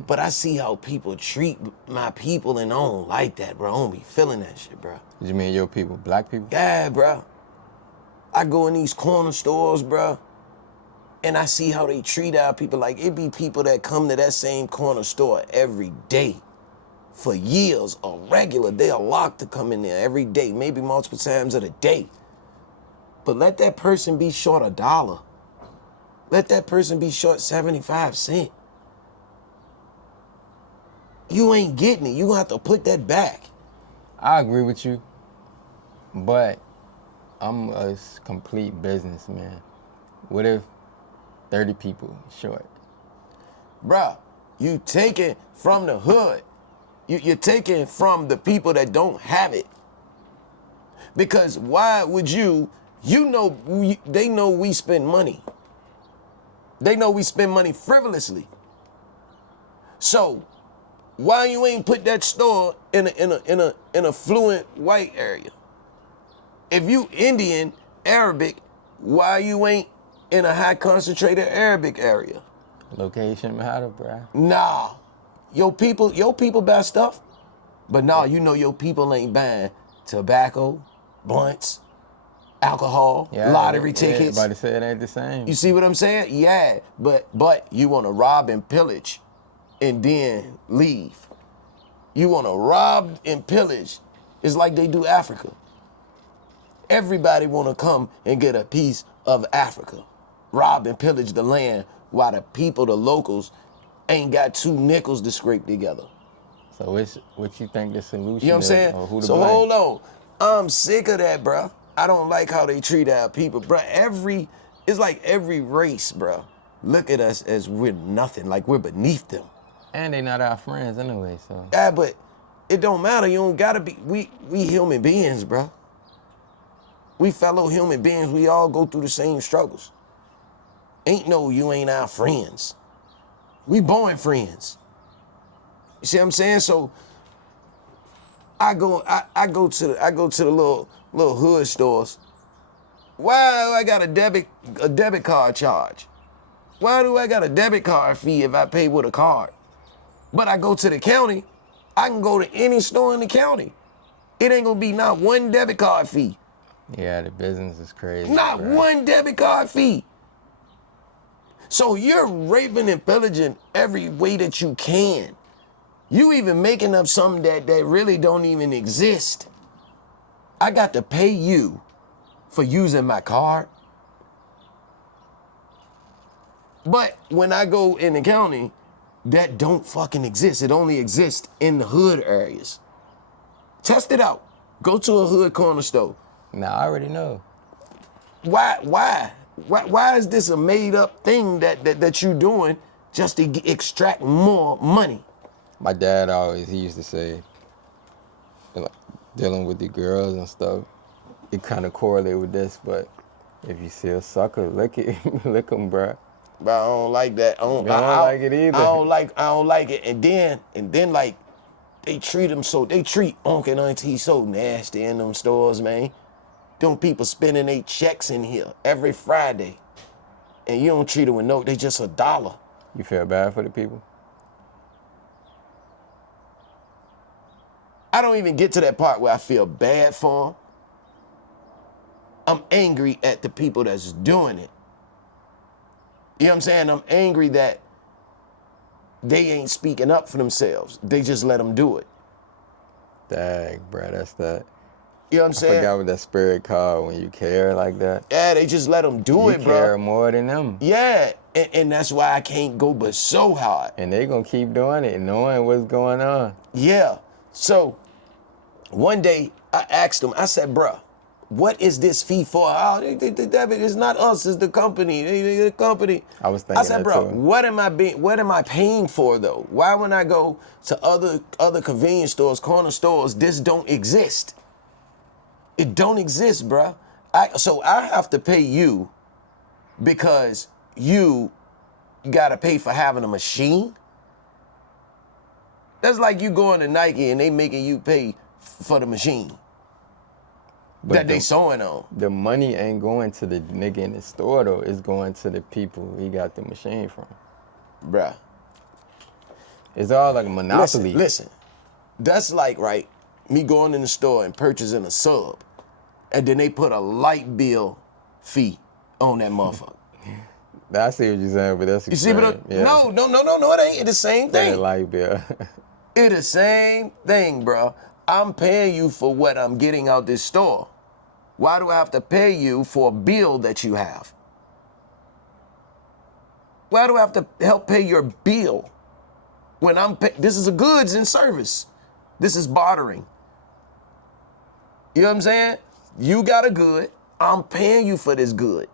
But I see how people treat my people and I don't like that, bro. I don't be feeling that shit, bro. You mean your people, black people? Yeah, bro. I go in these corner stores, bro, and I see how they treat our people. Like, it be people that come to that same corner store every day for years, or regular. They are locked to come in there every day, maybe multiple times of the day. But let that person be short $1. Let that person be short 75 cents. You ain't getting it. You gonna have to put that back. I agree with you, but I'm a complete businessman. What if 30 people short? Bruh, you taking from the hood. You're taking from the people that don't have it. Because why would they know we spend money. They know we spend money frivolously. So why you ain't put that store in a fluent white area? If you Indian, Arabic, why you ain't in a high concentrated Arabic area? Location matter, bruh. Nah. Your people buy stuff, but nah, you know your people ain't buying tobacco, blunts, alcohol, lottery tickets. Everybody say it ain't the same. You see what I'm saying? Yeah, but you want to rob and pillage and then leave. You want to rob and pillage. It's like they do Africa. Everybody want to come and get a piece of Africa. Rob and pillage the land while the people, the locals, ain't got 2 nickels to scrape together. So what you think the solution You know what I'm is? saying? Or who to So blame? hold on. I'm sick of that, bruh. I don't like how they treat our people, bruh. It's like every race, bruh, look at us as we're nothing, like we're beneath them. And they not our friends anyway, so. Yeah, but it don't matter. You don't gotta be. We human beings, bruh. We fellow human beings. We all go through the same struggles. Ain't no you ain't our friends. We born friends. You see what I'm saying? So I go to the little hood stores. Why do I got a debit card charge? Why do I got a debit card fee if I pay with a card? But I go to the county, I can go to any store in the county. It ain't gonna be not one debit card fee. Yeah, the business is crazy. Not bruh. one debit card fee. So you're raping and pillaging every way that you can. You even making up something that really don't even exist. I got to pay you for using my card. But when I go in the county, that don't fucking exist. It only exists in the hood areas. Test it out. Go to a hood corner store. Nah, I already know. Why is this a made up thing that you doing just to extract more money? My dad he used to say, like, dealing with the girls and stuff, it kind of correlate with this, but if you see a sucker, lick it, lick them, bruh. But I don't like that. I don't like it either. I don't like it. And then like they treat uncle and auntie so nasty in them stores, man. Them people spending their checks in here every Friday. And you don't treat them with they just $1. You feel bad for the people? I don't even get to that part where I feel bad for them. I'm angry at the people that's doing it. You know what I'm saying? I'm angry that they ain't speaking up for themselves. They just let them do it. Dang, bruh, that's that. You know what I'm I saying? forgot what that spirit called when you care like that. Yeah, they just let them do it, You bro. care more than them. Yeah, and that's why I can't go but so hard. And they gonna keep doing it, knowing what's going on. Yeah. So one day I asked them, I said, bruh, what is this fee for? Oh, the debit is not us, it's the company. The company. I was thinking said, that bro, too. what am I paying for though? Why when I go to other convenience stores, corner stores, this don't exist? It don't exist, bruh. So I have to pay you because you gotta pay for having a machine? That's like you going to Nike and they making you pay for the machine that they sewing on. The money ain't going to the nigga in the store though. It's going to the people he got the machine from. Bruh. It's all like a monopoly. Listen. That's like, right, me going in the store and purchasing a sub, and then they put a light bill fee on that motherfucker. I see what you're saying, but that's You see what No, it ain't. It's the same That thing. light bill. It's the same thing, bro. I'm paying you for what I'm getting out this store. Why do I have to pay you for a bill that you have? Why do I have to help pay your bill when this is a goods and service? This is bartering. You know what I'm saying? You got a good, I'm paying you for this good.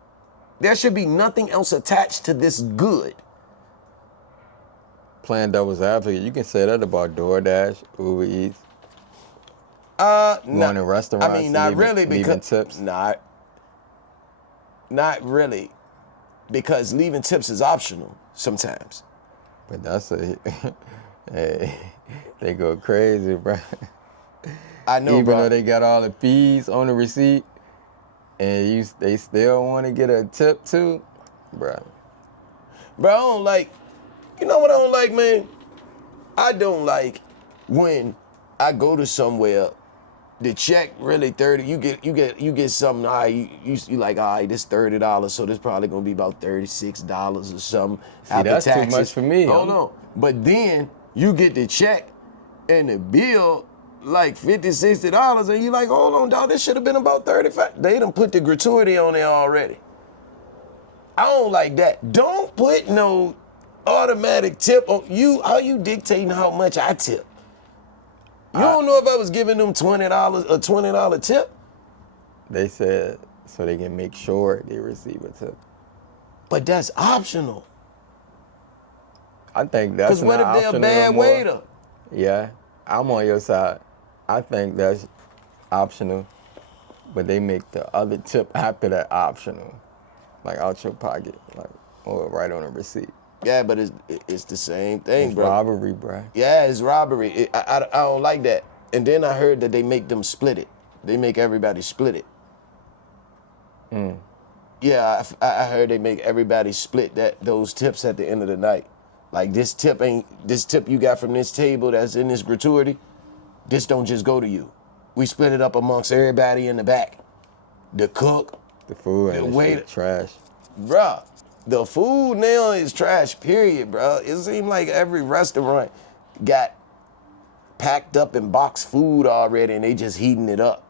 There should be nothing else attached to this good. Playing devil's advocate, you can say that about DoorDash, Uber Eats. Going to restaurants. I mean, not really leaving because tips. Not really, because leaving tips is optional sometimes. But that's hey, they go crazy, bro. I know, Even bro. though they got all the fees on the receipt, and they still want to get a tip too, bro. Bro, I don't like. You know what I don't like, man? I don't like when I go to somewhere, the check really 30. You get something. All right, you like, all right, this $30, so this probably gonna be about $36 or something. See, after that's taxes. too much for me. Hold on, but then you get the check and the bill like $50, $60, and you like, hold on, dog, this should have been about 35. They done put the gratuity on there already. I don't like that. Don't put no automatic tip on you. How you dictating how much I tip? You don't know if I was giving them $20, a $20 tip? They said so they can make sure they receive a tip. But that's optional. I think that's Because what if they're a optional bad no more. waiter? Yeah, I'm on your side. I think that's optional, but they make the other tip after that optional, like out your pocket, like or right on a receipt. Yeah, but it's the same thing, It's bro. robbery, bro. Yeah, it's robbery. I don't like that. And then I heard that they make them split it. They make everybody split it. Yeah, I heard they make everybody split those tips at the end of the night. Like this tip you got from this table that's in this gratuity, this don't just go to you. We split it up amongst everybody in the back. The cook, The food The and waiter- shit trash. bruh. The food now is trash, period, bro. It seems like every restaurant got packed up and boxed food already and they just heating it up.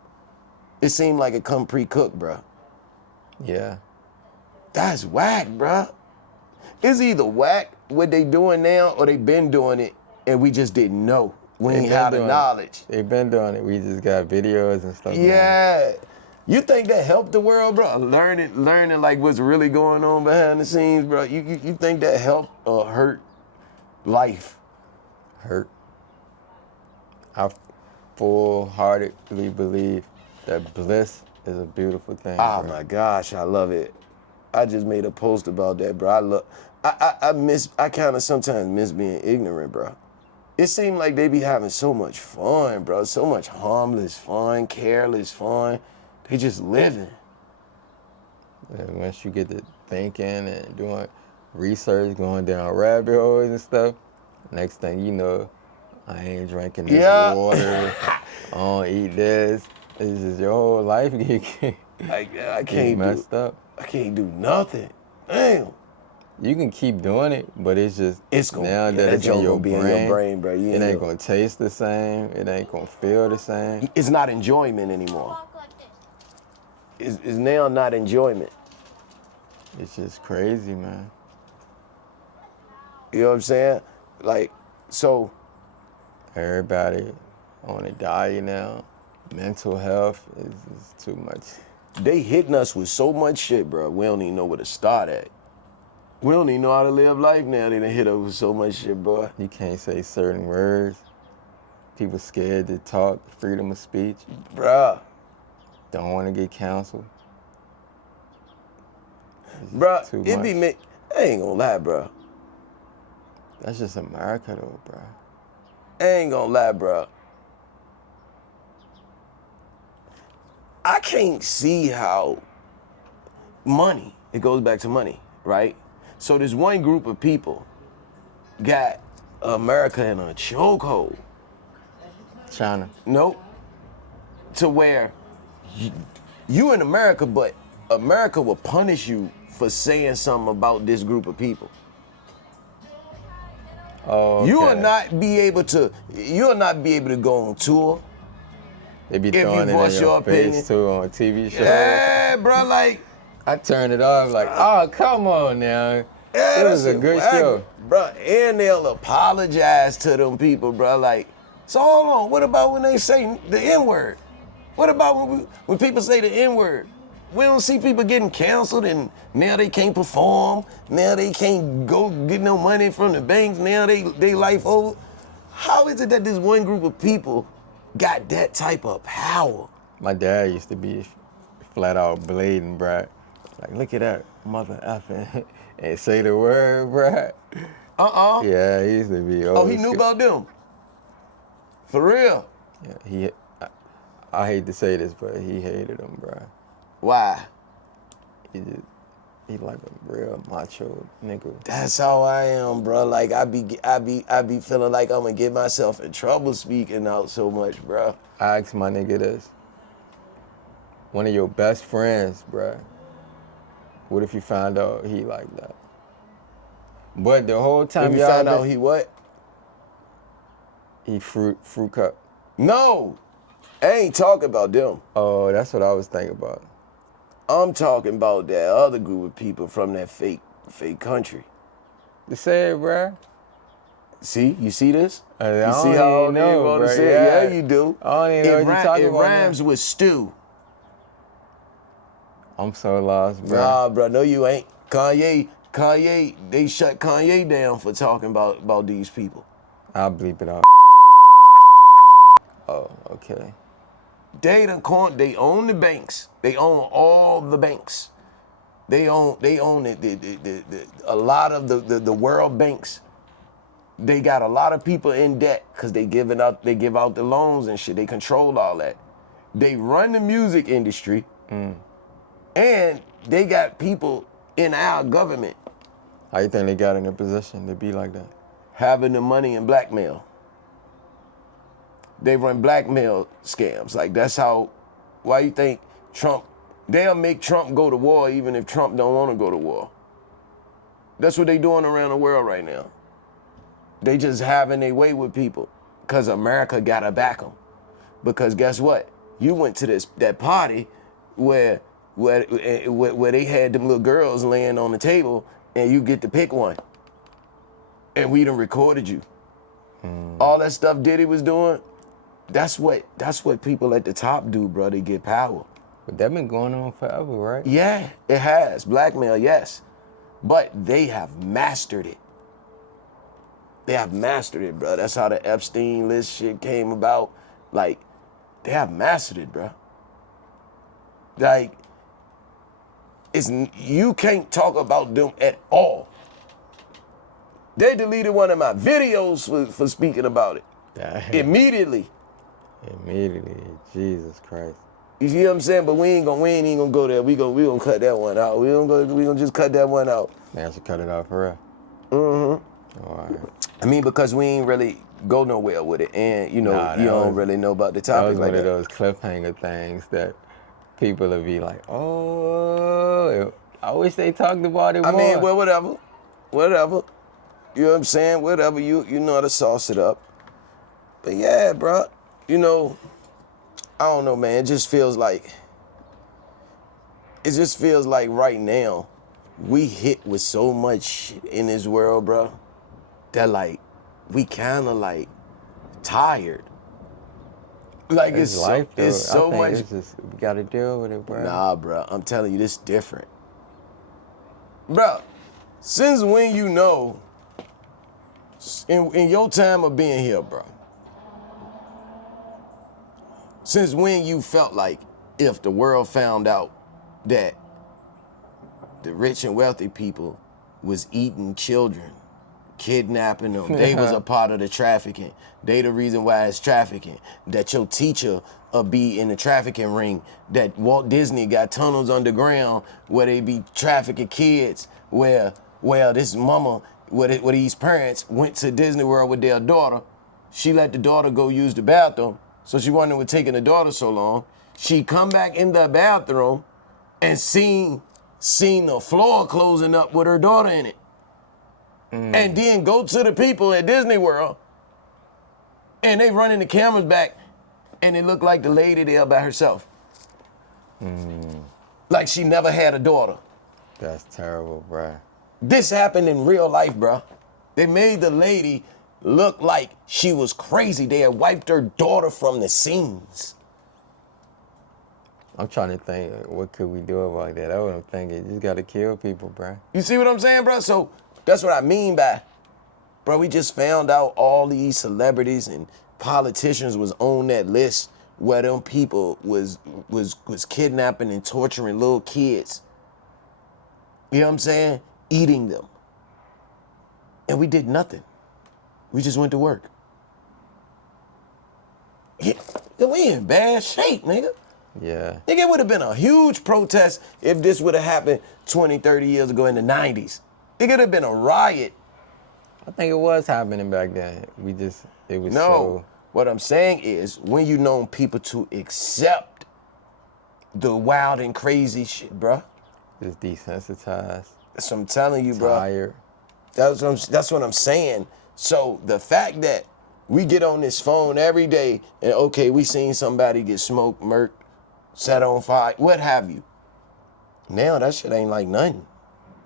It seemed like it come pre-cooked, bro. Yeah. That's whack, bro. It's either whack what they doing now or they been doing it and we just didn't know. We ain't had the knowledge. They've been doing it. We just got videos and stuff. Yeah. You think that helped the world, bro? Learning like what's really going on behind the scenes, bro. You think that helped or hurt life? Hurt. I full-heartedly believe that bliss is a beautiful thing. Oh bro. my gosh, I love it. I just made a post about that, bro. I kind of sometimes miss being ignorant, bro. It seemed like they be having so much fun, bro. So much harmless fun, careless fun. They just living. And once you get to thinking and doing research, going down rabbit holes and stuff, next thing you know, I ain't drinking this water. I don't eat this. It's just your whole life I can't messed up. I can't do nothing. Damn. You can keep doing it, but it's just now that that it's in joke your gonna be brain, in your brain, bro. it ain't gonna taste the same. It ain't gonna feel the same. It's not enjoyment anymore. It's now not enjoyment. It's just crazy, man. You know what I'm saying? Like, so. Everybody on a diet now. Mental health is too much. They hitting us with so much shit, bro. We don't even know where to start at. We don't even know how to live life now. They done hit us with so much shit, boy. You can't say certain words. People scared to talk, freedom of speech. Bruh. Don't want to get canceled. Bruh, too it be me. I ain't gonna lie, bruh. That's just America, though, bro. I ain't gonna lie, bruh. I can't see how money, it goes back to money, right? So this one group of people got America in a chokehold. China. Nope. To where you in America, but America will punish you for saying something about this group of people. Oh, okay. You'll not be able to go on tour. They be if you throwing it voice in your your opinion. face, too, on TV shows. Yeah, bro, like, I turn it off like, oh, come on now. Yeah, It that was a shit good whack, show. bro. And they'll apologize to them people, bro. Like, so hold on. What about when they say the N word? What about when people say the N word? We don't see people getting canceled and now they can't perform. Now they can't go get no money from the banks. Now they life over. How is it that this one group of people got that type of power? My dad used to be flat out blading, bruh. Like, look at that mother effing and say the word, bruh. Yeah, he used to be old. Oh, he knew about them. For real. Yeah, I hate to say this, but he hated him, bruh. Why? He like a real macho nigga. That's how I am, bro. Like I be feeling like I'm gonna get myself in trouble speaking out so much, bro. I asked my nigga this. One of your best friends, bruh. What if you found out he like that? But the whole time If you found out he what? he fruit cup. No, I ain't talking about them. Oh, that's what I was thinking about. I'm talking about that other group of people from that fake country. To say it, bruh. See, you see this? I You don't see how even they know, want to bro. say it? Yeah. Yeah, you do. I don't even know what you're talking It about rhymes now. with stew. I'm so lost, bro. Nah, bro, no, you ain't. Kanye, they shut Kanye down for talking about these people. I'll bleep it out. Oh, okay. They own the banks. They own all the banks. They own a lot of the world banks. They got a lot of people in debt because they give out the loans and shit. They control all that. They run the music industry, and they got people in our government How you think they got in a position to be like that? having the money and blackmail. They run blackmail scams. Like that's how. Why you think Trump? They'll make Trump go to war even if Trump don't want to go to war. That's what they doing around the world right now. They just having their way with people because America gotta back them. Because guess what? You went to that party where they had them little girls laying on the table and you get to pick one. And we done recorded you. All that stuff Diddy was doing, that's what people at the top do, bro. They get power. But that been going on forever, right? Yeah, it has. Blackmail, yes. But they have mastered it. They have mastered it, bro. That's how the Epstein list shit came about. Like, they have mastered it, bro. Like, you can't talk about them at all. They deleted one of my videos for speaking about it. Damn. Immediately. Immediately. Jesus Christ. You see what I'm saying? But we ain't even gonna go there. We gonna cut that one out. We gonna just cut that one out. Man, I should cut it out for real. Mm-hmm. All right. I mean, because we ain't really go nowhere with it, and you don't really know about the That topic was like one of that. those cliffhanger things that people would be like, oh, I wish they talked about it more. I mean, well, whatever. You know what I'm saying? Whatever. You know how to sauce it up. But yeah, bro. I don't know, man. It just feels like right now we hit with so much shit in this world, bro, that like we kind of like tired. Like it's life, though. it's so I think much. It's just, we gotta deal with it, bro. Nah, bro. I'm telling you, this different, bro. Since when in your time of being here, bro? Since when you felt like if the world found out that the rich and wealthy people was eating children, kidnapping them, they was a part of the trafficking, they the reason why it's trafficking, that your teacher be in the trafficking ring, that Walt Disney got tunnels underground where they be trafficking kids, where this mama, where these parents went to Disney World with their daughter, she let the daughter go use the bathroom, so she wondered what taking the daughter so long. She come back in the bathroom and seen the floor closing up with her daughter in it. And then go to the people at Disney World and they running the cameras back and it looked like the lady there by herself. Like she never had a daughter. That's terrible, bro. This happened in real life, bro. They made the lady look like she was crazy. They had wiped her daughter from the scenes. I'm trying to think, what could we do about that? I wouldn't think it. Just gotta kill people, bro. You see what I'm saying, bro? So that's what I mean by, bro, we just found out all these celebrities and politicians was on that list where them people was kidnapping and torturing little kids. You know what I'm saying? Eating them. And we did nothing. We just went to work. Yeah, we in bad shape, nigga. Yeah. Nigga, it would have been a huge protest if this would have happened 20, 30 years ago in the 90s. It could have been a riot. I think it was happening back then. It was No, so... what I'm saying is when you know people to accept the wild and crazy shit, bruh. Just desensitized. That's what I'm telling you, bruh. Tired. That's what I'm saying. So the fact that we get on this phone every day and okay, we seen somebody get smoked, murked, set on fire, what have you. Now that shit ain't like nothing.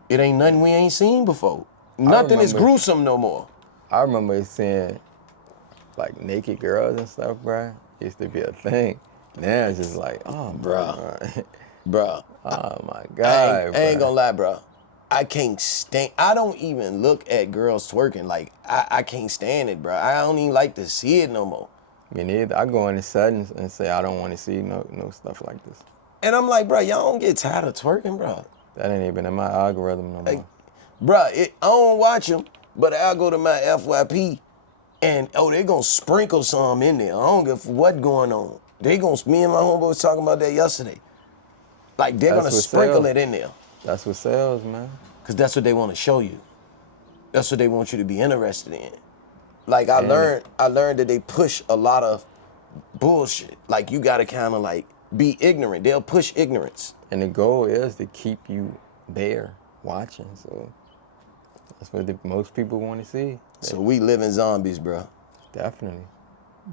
It ain't nothing we ain't seen before. Nothing is gruesome no more. I remember seeing like naked girls and stuff, bro. Used to be a thing. Now it's just like, oh, Bruh. Bruh. Oh my God. I ain't gonna lie, bruh. I can't stand, I don't even look at girls twerking. Like, I can't stand it, bruh. I don't even like to see it no more. Me neither. I go in the settings and say I don't want to see no stuff like this. And I'm like, bruh, y'all don't get tired of twerking, bruh. That ain't even in my algorithm no more. Like, bruh, I don't watch them, but I'll go to my FYP and, they gonna sprinkle some in there. I don't give what going on. Me and my homeboy was talking about that yesterday. Like, they're gonna sprinkle it in there. That's what sells, man. Because that's what they want to show you. That's what they want you to be interested in. Like, I learned that they push a lot of bullshit. Like, you got to kind of, like, be ignorant. They'll push ignorance. And the goal is to keep you there watching. So that's what most people want to see. So we living zombies, bro. Definitely.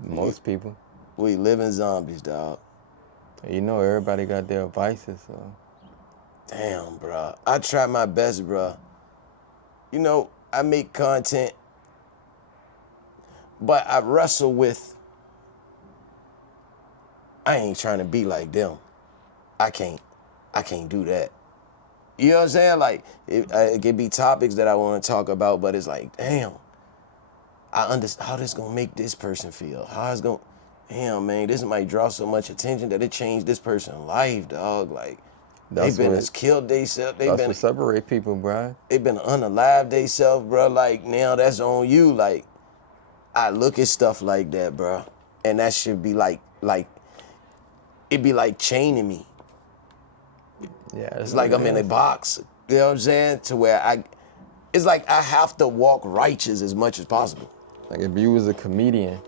Most people. We living zombies, dog. You know, everybody got their vices, so. Damn, bro. I try my best, bro. You know, I make content, but I wrestle with, I ain't trying to be like them. I can't do that. You know what I'm saying? Like, it could be topics that I want to talk about, but it's like, damn, I understand how this gonna make this person feel. How it's gonna, damn, man, this might draw so much attention that it changed this person's life, dog. Like, they've been killed theyself. That's what separate people, bro. They've been unalive theyself, bro. Like, now that's on you. Like, I look at stuff like that, bro, and that should be like it be like chaining me. Yeah, it's like I'm in a box. You know what I'm saying? To where it's like I have to walk righteous as much as possible. Like, if you was a comedian,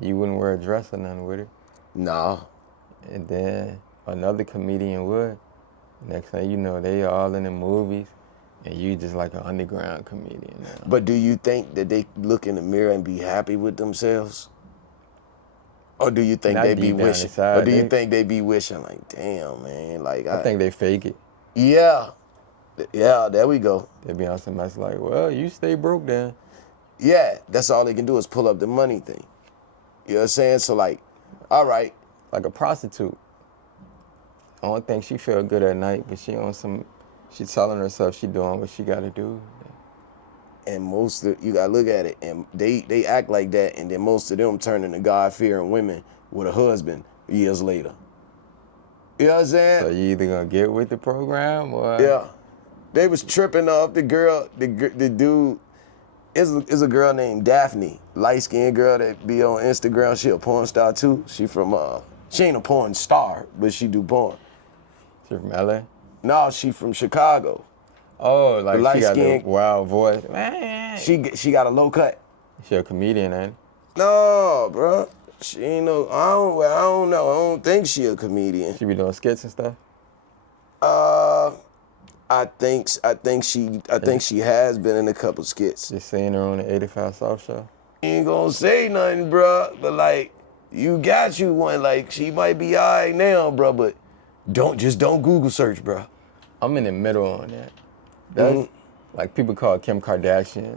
you wouldn't wear a dress or nothing with it. Nah. And then another comedian would. Next thing you know, they all in the movies, and you just like an underground comedian now. But do you think that they look in the mirror and be happy with themselves? Or do you think they be wishing? Or do you think they be wishing like, damn, man, like I think they fake it. Yeah. Yeah, there we go. They be on some mess like, well, you stay broke then. Yeah, that's all they can do is pull up the money thing. You know what I'm saying? So like, all right. Like a prostitute. I don't think she feel good at night, but she telling herself she doing what she gotta do. And you gotta look at it, and they act like that, and then most of them turn into God-fearing women with a husband years later. You know what I'm saying? So you either gonna get with the program or... Yeah. They was tripping off the girl, the dude, is a girl named Daphne, light-skinned girl that be on Instagram. She a porn star too. She ain't a porn star, but she do porn. She from LA? No, she from Chicago. Oh, like the she got a wild voice. She got a low cut. She a comedian, ain't she? No, bro. She ain't no. I don't know. I don't think she a comedian. She be doing skits and stuff. I think she has been in a couple skits. Just seeing her on the 85 South show. Ain't gonna say nothing, bro. But like, you got you one. Like, she might be alright now, bro. But don't Google search, bro. I'm in the middle on that. Like people call Kim Kardashian,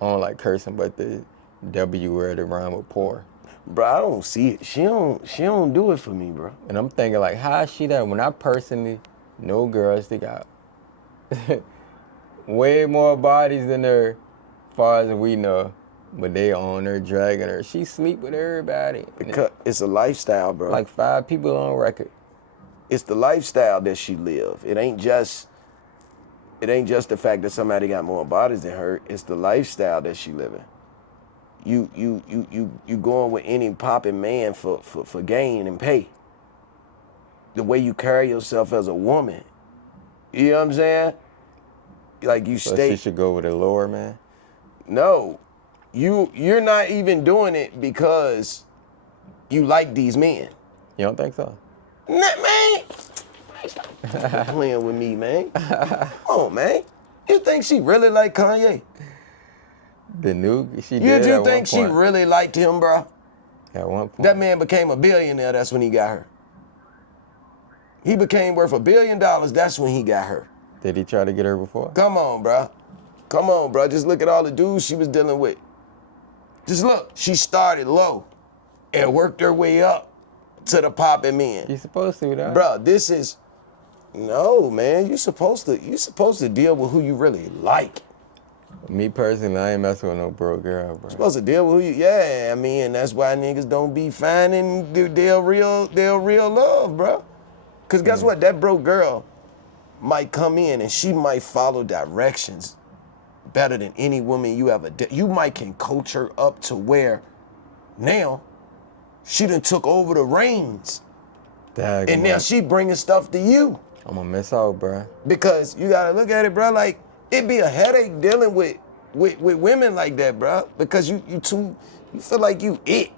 I don't like cursing, but the W word around with poor. Bro, I don't see it. She don't do it for me, bro. And I'm thinking like, how is she that when I personally know girls that got way more bodies than her, far as we know, but they own her, dragging her. She sleep with everybody. Because it's a lifestyle, bro. Like 5 people on record. It's the lifestyle that she live. It ain't just the fact that somebody got more bodies than her. It's the lifestyle that she living. You going with any popping man for gain and pay. The way you carry yourself as a woman. You know what I'm saying? Like you So stay. she should go with a lower man? No. You're not even doing it because you like these men. You don't think so? Nah, man. Stop playing with me, man. Come on, man. You think she really like Kanye? The new she You did do at think she one point. really liked him, bro? At one point. That man became a billionaire, that's when he got her. He became worth $1 billion, that's when he got her. Did he try to get her before? Come on, bro. Come on, bro. Just look at all the dudes she was dealing with. Just look. She started low and worked her way up to the popping men. You supposed to, though. Bro, this is... No, man. You supposed to deal with who you really like. Me personally, I ain't messing with no broke girl, bro. Supposed to deal with who you... Yeah, I mean, and that's why niggas don't be finding their real love, bro. Because guess what? That broke girl might come in and she might follow directions better than any woman you ever did. You might can coach her up to where now she done took over the reins. Dag, And now she bringing stuff to you. I'm gonna miss out, bro. Because you gotta look at it, bro, like it be a headache dealing with women like that, bro. Because you feel like you it.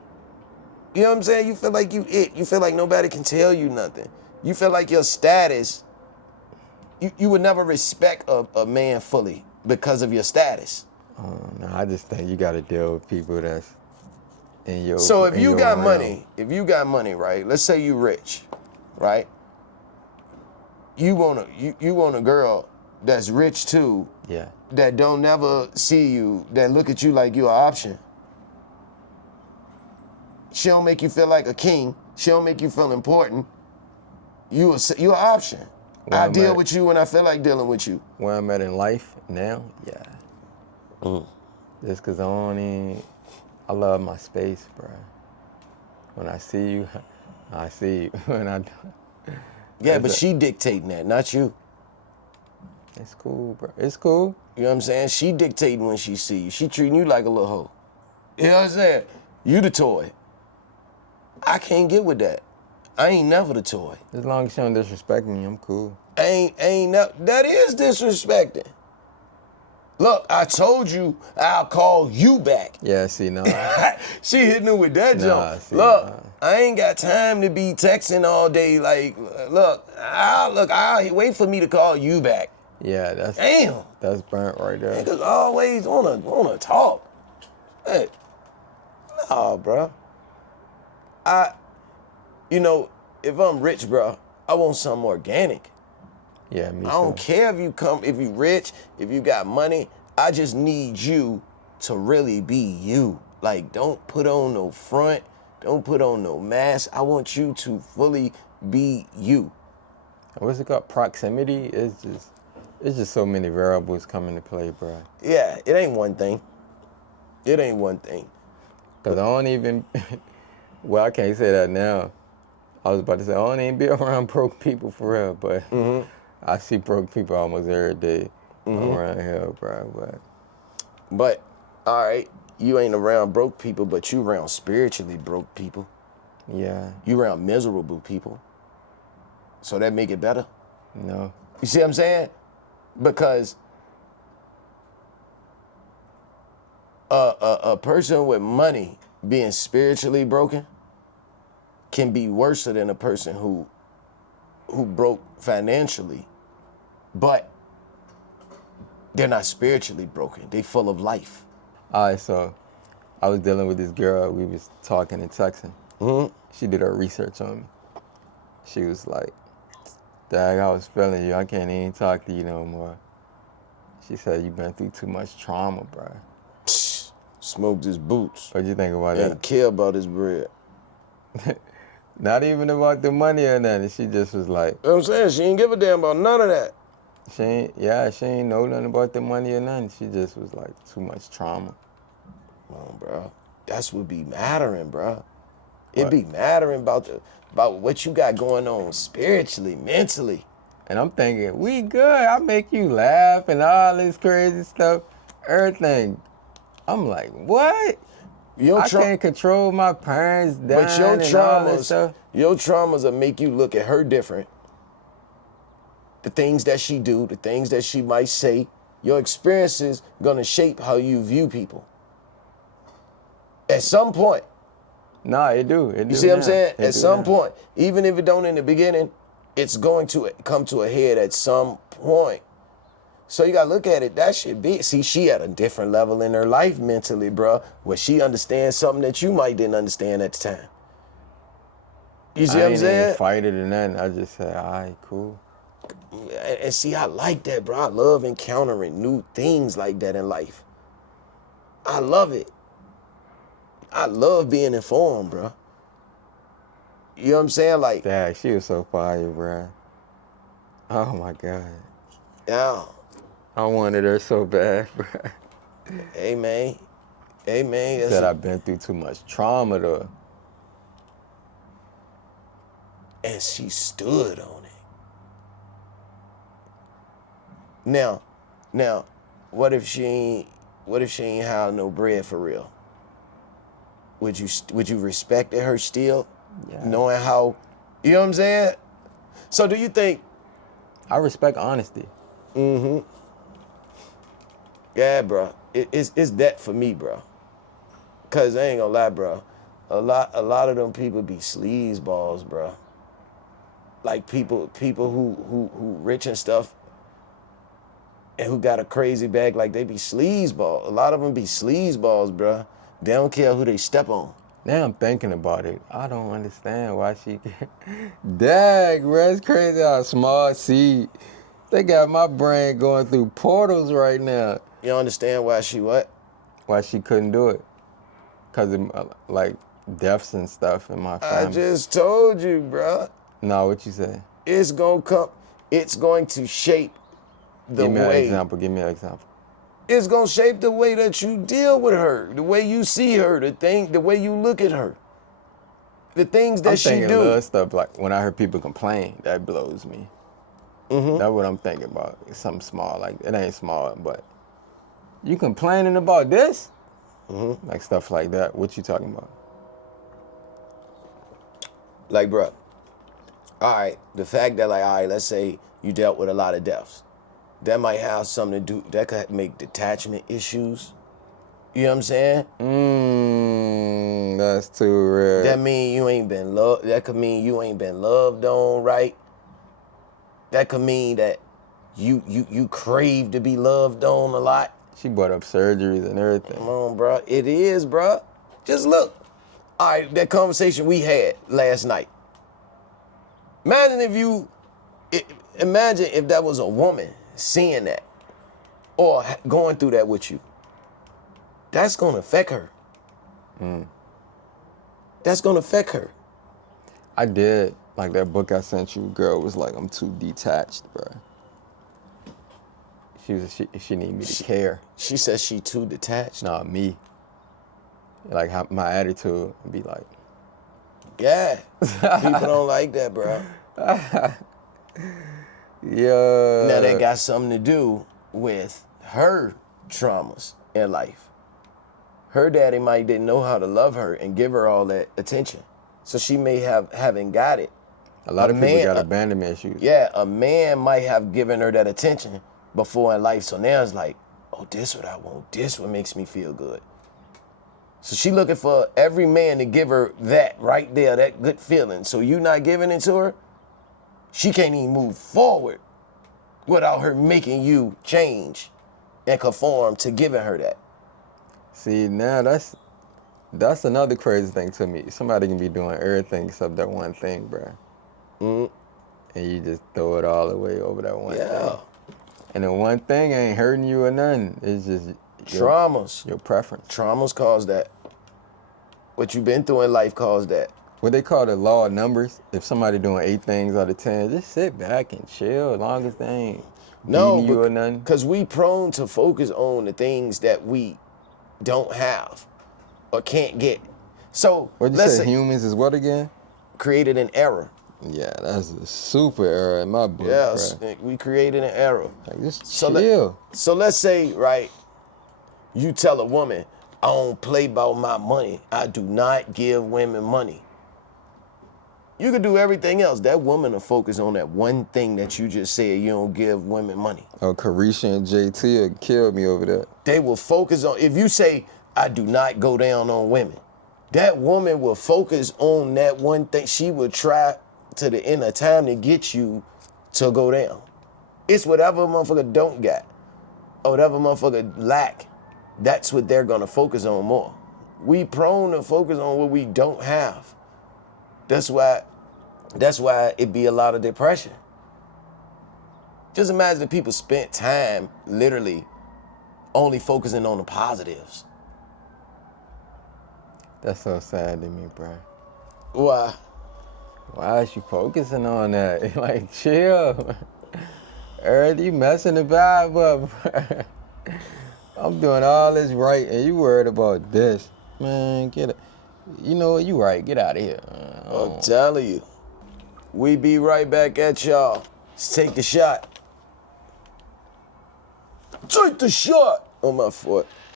You know what I'm saying? You feel like you it. You feel like nobody can tell you nothing. You feel like your status, you would never respect a man fully because of your status. No, I just think you gotta deal with people that's in your. So if in you your got realm. money, right? Let's say you rich, right? You want a girl that's rich too, Yeah. that don't never see you, that look at you like you're an option. She don't make you feel like a king. She don't make you feel important. You an option. Well, I I'm deal at- with you when I feel like dealing with you. Where I'm at in life now, yeah. Just cause I love my space, bro. When I see you, I see you. When I don't, Yeah, That's but it. she dictating that, not you. it's cool, bro. It's cool. You know what I'm saying? She dictating when she see you. She treating you like a little hoe. You know what I'm saying? You the toy. I can't get with that. I ain't never the toy. As long as she don't disrespect me, I'm cool. That is disrespecting. Look, I told you I'll call you back. Yeah, see, no. She hitting her with that Nah, jump. see, Look, nah. I ain't got time to be texting all day. Like, I'll wait for me to call you back. Yeah, Damn, that's burnt right there. niggas always wanna talk. Hey, nah, bro. If I'm rich, bro, I want something organic. Yeah, me too. I don't care if you rich, if you got money. I just need you to really be you. Like, don't put on no front. Don't put on no mask. I want you to fully be you. What's it called? Proximity? It's just so many variables come into play, bro. Yeah, it ain't one thing. It ain't one thing. Cause I don't even, well, I can't say that now. I was about to say, I don't even be around broke people for real, but I see broke people almost every day around here, bro. But, all right, you ain't around broke people, but you around spiritually broke people. Yeah, You around miserable people. So that make it better? no. You see what I'm saying? Because a person with money being spiritually broken can be worse than a person who broke financially, but they're not spiritually broken. They full of life. All right, so I was dealing with this girl. We was talking and texting. She did her research on me. She was like, Dag, I was feeling you. I can't even talk to you no more. She said you been through too much trauma, bro. Smoked his boots. What you think about Ain't that? care about his bread. Not even about the money or nothing. She just was like, You know what I'm saying? She ain't give a damn about none of that. she ain't know nothing about the money or nothing. She just was like, too much trauma. Come on, bro. That's what be mattering, bro. It What? be mattering about what you got going on spiritually, mentally. And I'm thinking, we good. I make you laugh and all this crazy stuff, everything. I'm like, what? Your I tra- can't control my parents but your dying and all this stuff. traumas will make you look at her different. The things that she do, the things that she might say, your experiences gonna shape how you view people. At some point, Nah, it do. It do you see what I'm now. saying? It At do some now. point, even if it don't in the beginning, it's going to come to a head at some point. So you gotta look at it. That should be. See, she at a different level in her life mentally, bruh, where she understands something that you might didn't understand at the time. You see I what I'm ain't saying? even fight it or nothing. I just said, all right, cool. And see, I like that, bro. I love encountering new things like that in life. I love it. I love being informed, bro. You know what I'm saying? Like, Dad, she was so fire, bro. Oh my God. yeah, I wanted her so bad, bro. hey man, hey man. Said I've been through too much trauma though. And she stood on it. Now, what if she ain't have no bread for real? Would you respect her still, Yeah. knowing how? You know what I'm saying? So do you think? I respect honesty. Yeah, bro. It's that for me, bro. Cause I ain't gonna lie, bro. A lot of them people be sleazeballs, bro. Like people who rich and stuff, and who got a crazy bag, like they be sleazeball. A lot of them be sleazeballs, bro. They don't care who they step on. Now I'm thinking about it. I don't understand why she. Dag, bro, it's crazy how small seed. They got my brain going through portals right now. You understand why she what? Why she couldn't do it? Cause of like deaths and stuff in my I family. just told you, bro. No, what you say? It's gonna come. It's going to shape the Give me an way. example. Give me an example. It's gonna shape the way that you deal with her, the way you see her, the way you look at her, the things that I'm she thinking do. little stuff like when I hear people complain, that blows me. That's what I'm thinking about. It's something small, like it ain't small, but you complaining about this? Like stuff like that. What you talking about? Like, bro, all right, the fact that, like, all right, let's say you dealt with a lot of deaths. That might have something to do, that could make detachment issues. You know what I'm saying? That's too real. That mean you ain't been loved. That could mean you ain't been loved on right. That could mean that you crave to be loved on a lot. She brought up surgeries and everything. Come on, bro. It is, bro. Just look. All right, that conversation we had last night. Imagine if that was a woman seeing that or going through that with you. That's gonna affect her. That's gonna affect her. I did. Like that book I sent you, girl was like, I'm too detached, bro. She need me to care. She says she too detached. Nah, me. Like how my attitude would be like, Yeah. People don't like that, bro. yeah. Now that got something to do with her traumas in life. Her daddy might didn't know how to love her and give her all that attention. So she may haven't got it. A lot of people got abandonment issues. Yeah, a man might have given her that attention before in life. So now it's like, oh, this what I want. This what makes me feel good. So she looking for every man to give her that right there, that good feeling. So you not giving it to her, she can't even move forward without her making you change and conform to giving her that. See, now that's another crazy thing to me. Somebody can be doing everything except that one thing, bro. And you just throw it all away over that one thing. And the one thing ain't hurting you or nothing. It's just Traumas. your preference. Traumas cause that. What you've been through in life caused that. What they call the law of numbers. If somebody doing 8 things out of 10, just sit back and chill as long as they ain't beating you or nothing. Because we prone to focus on the things that we don't have or can't get. So What'd you let's say, say humans is what again? created an error. Yeah, that's a super error in my book, Yes, bro. we created an error. Like, just So chill. So let's say, right, you tell a woman, I don't play about my money. I do not give women money. You could do everything else. That woman will focus on that one thing that you just said, you don't give women money. Oh, Carisha and JT have killed me over that. They will focus on, if you say, I do not go down on women, that woman will focus on that one thing. She will try to the end of time to get you to go down. It's whatever a motherfucker don't got or whatever motherfucker lack. That's what they're gonna focus on more. We prone to focus on what we don't have. That's why it be a lot of depression. Just imagine if people spent time literally only focusing on the positives. That's so sad to me, bro. Why? Why is you focusing on that? Like, chill. Earth, you messing the vibe up, bro. I'm doing all this right, and you worried about this. Man, get it. You know what? You right. Get out of here. I'm telling you. We be right back at y'all. Let's take the shot. Take the shot on my foot.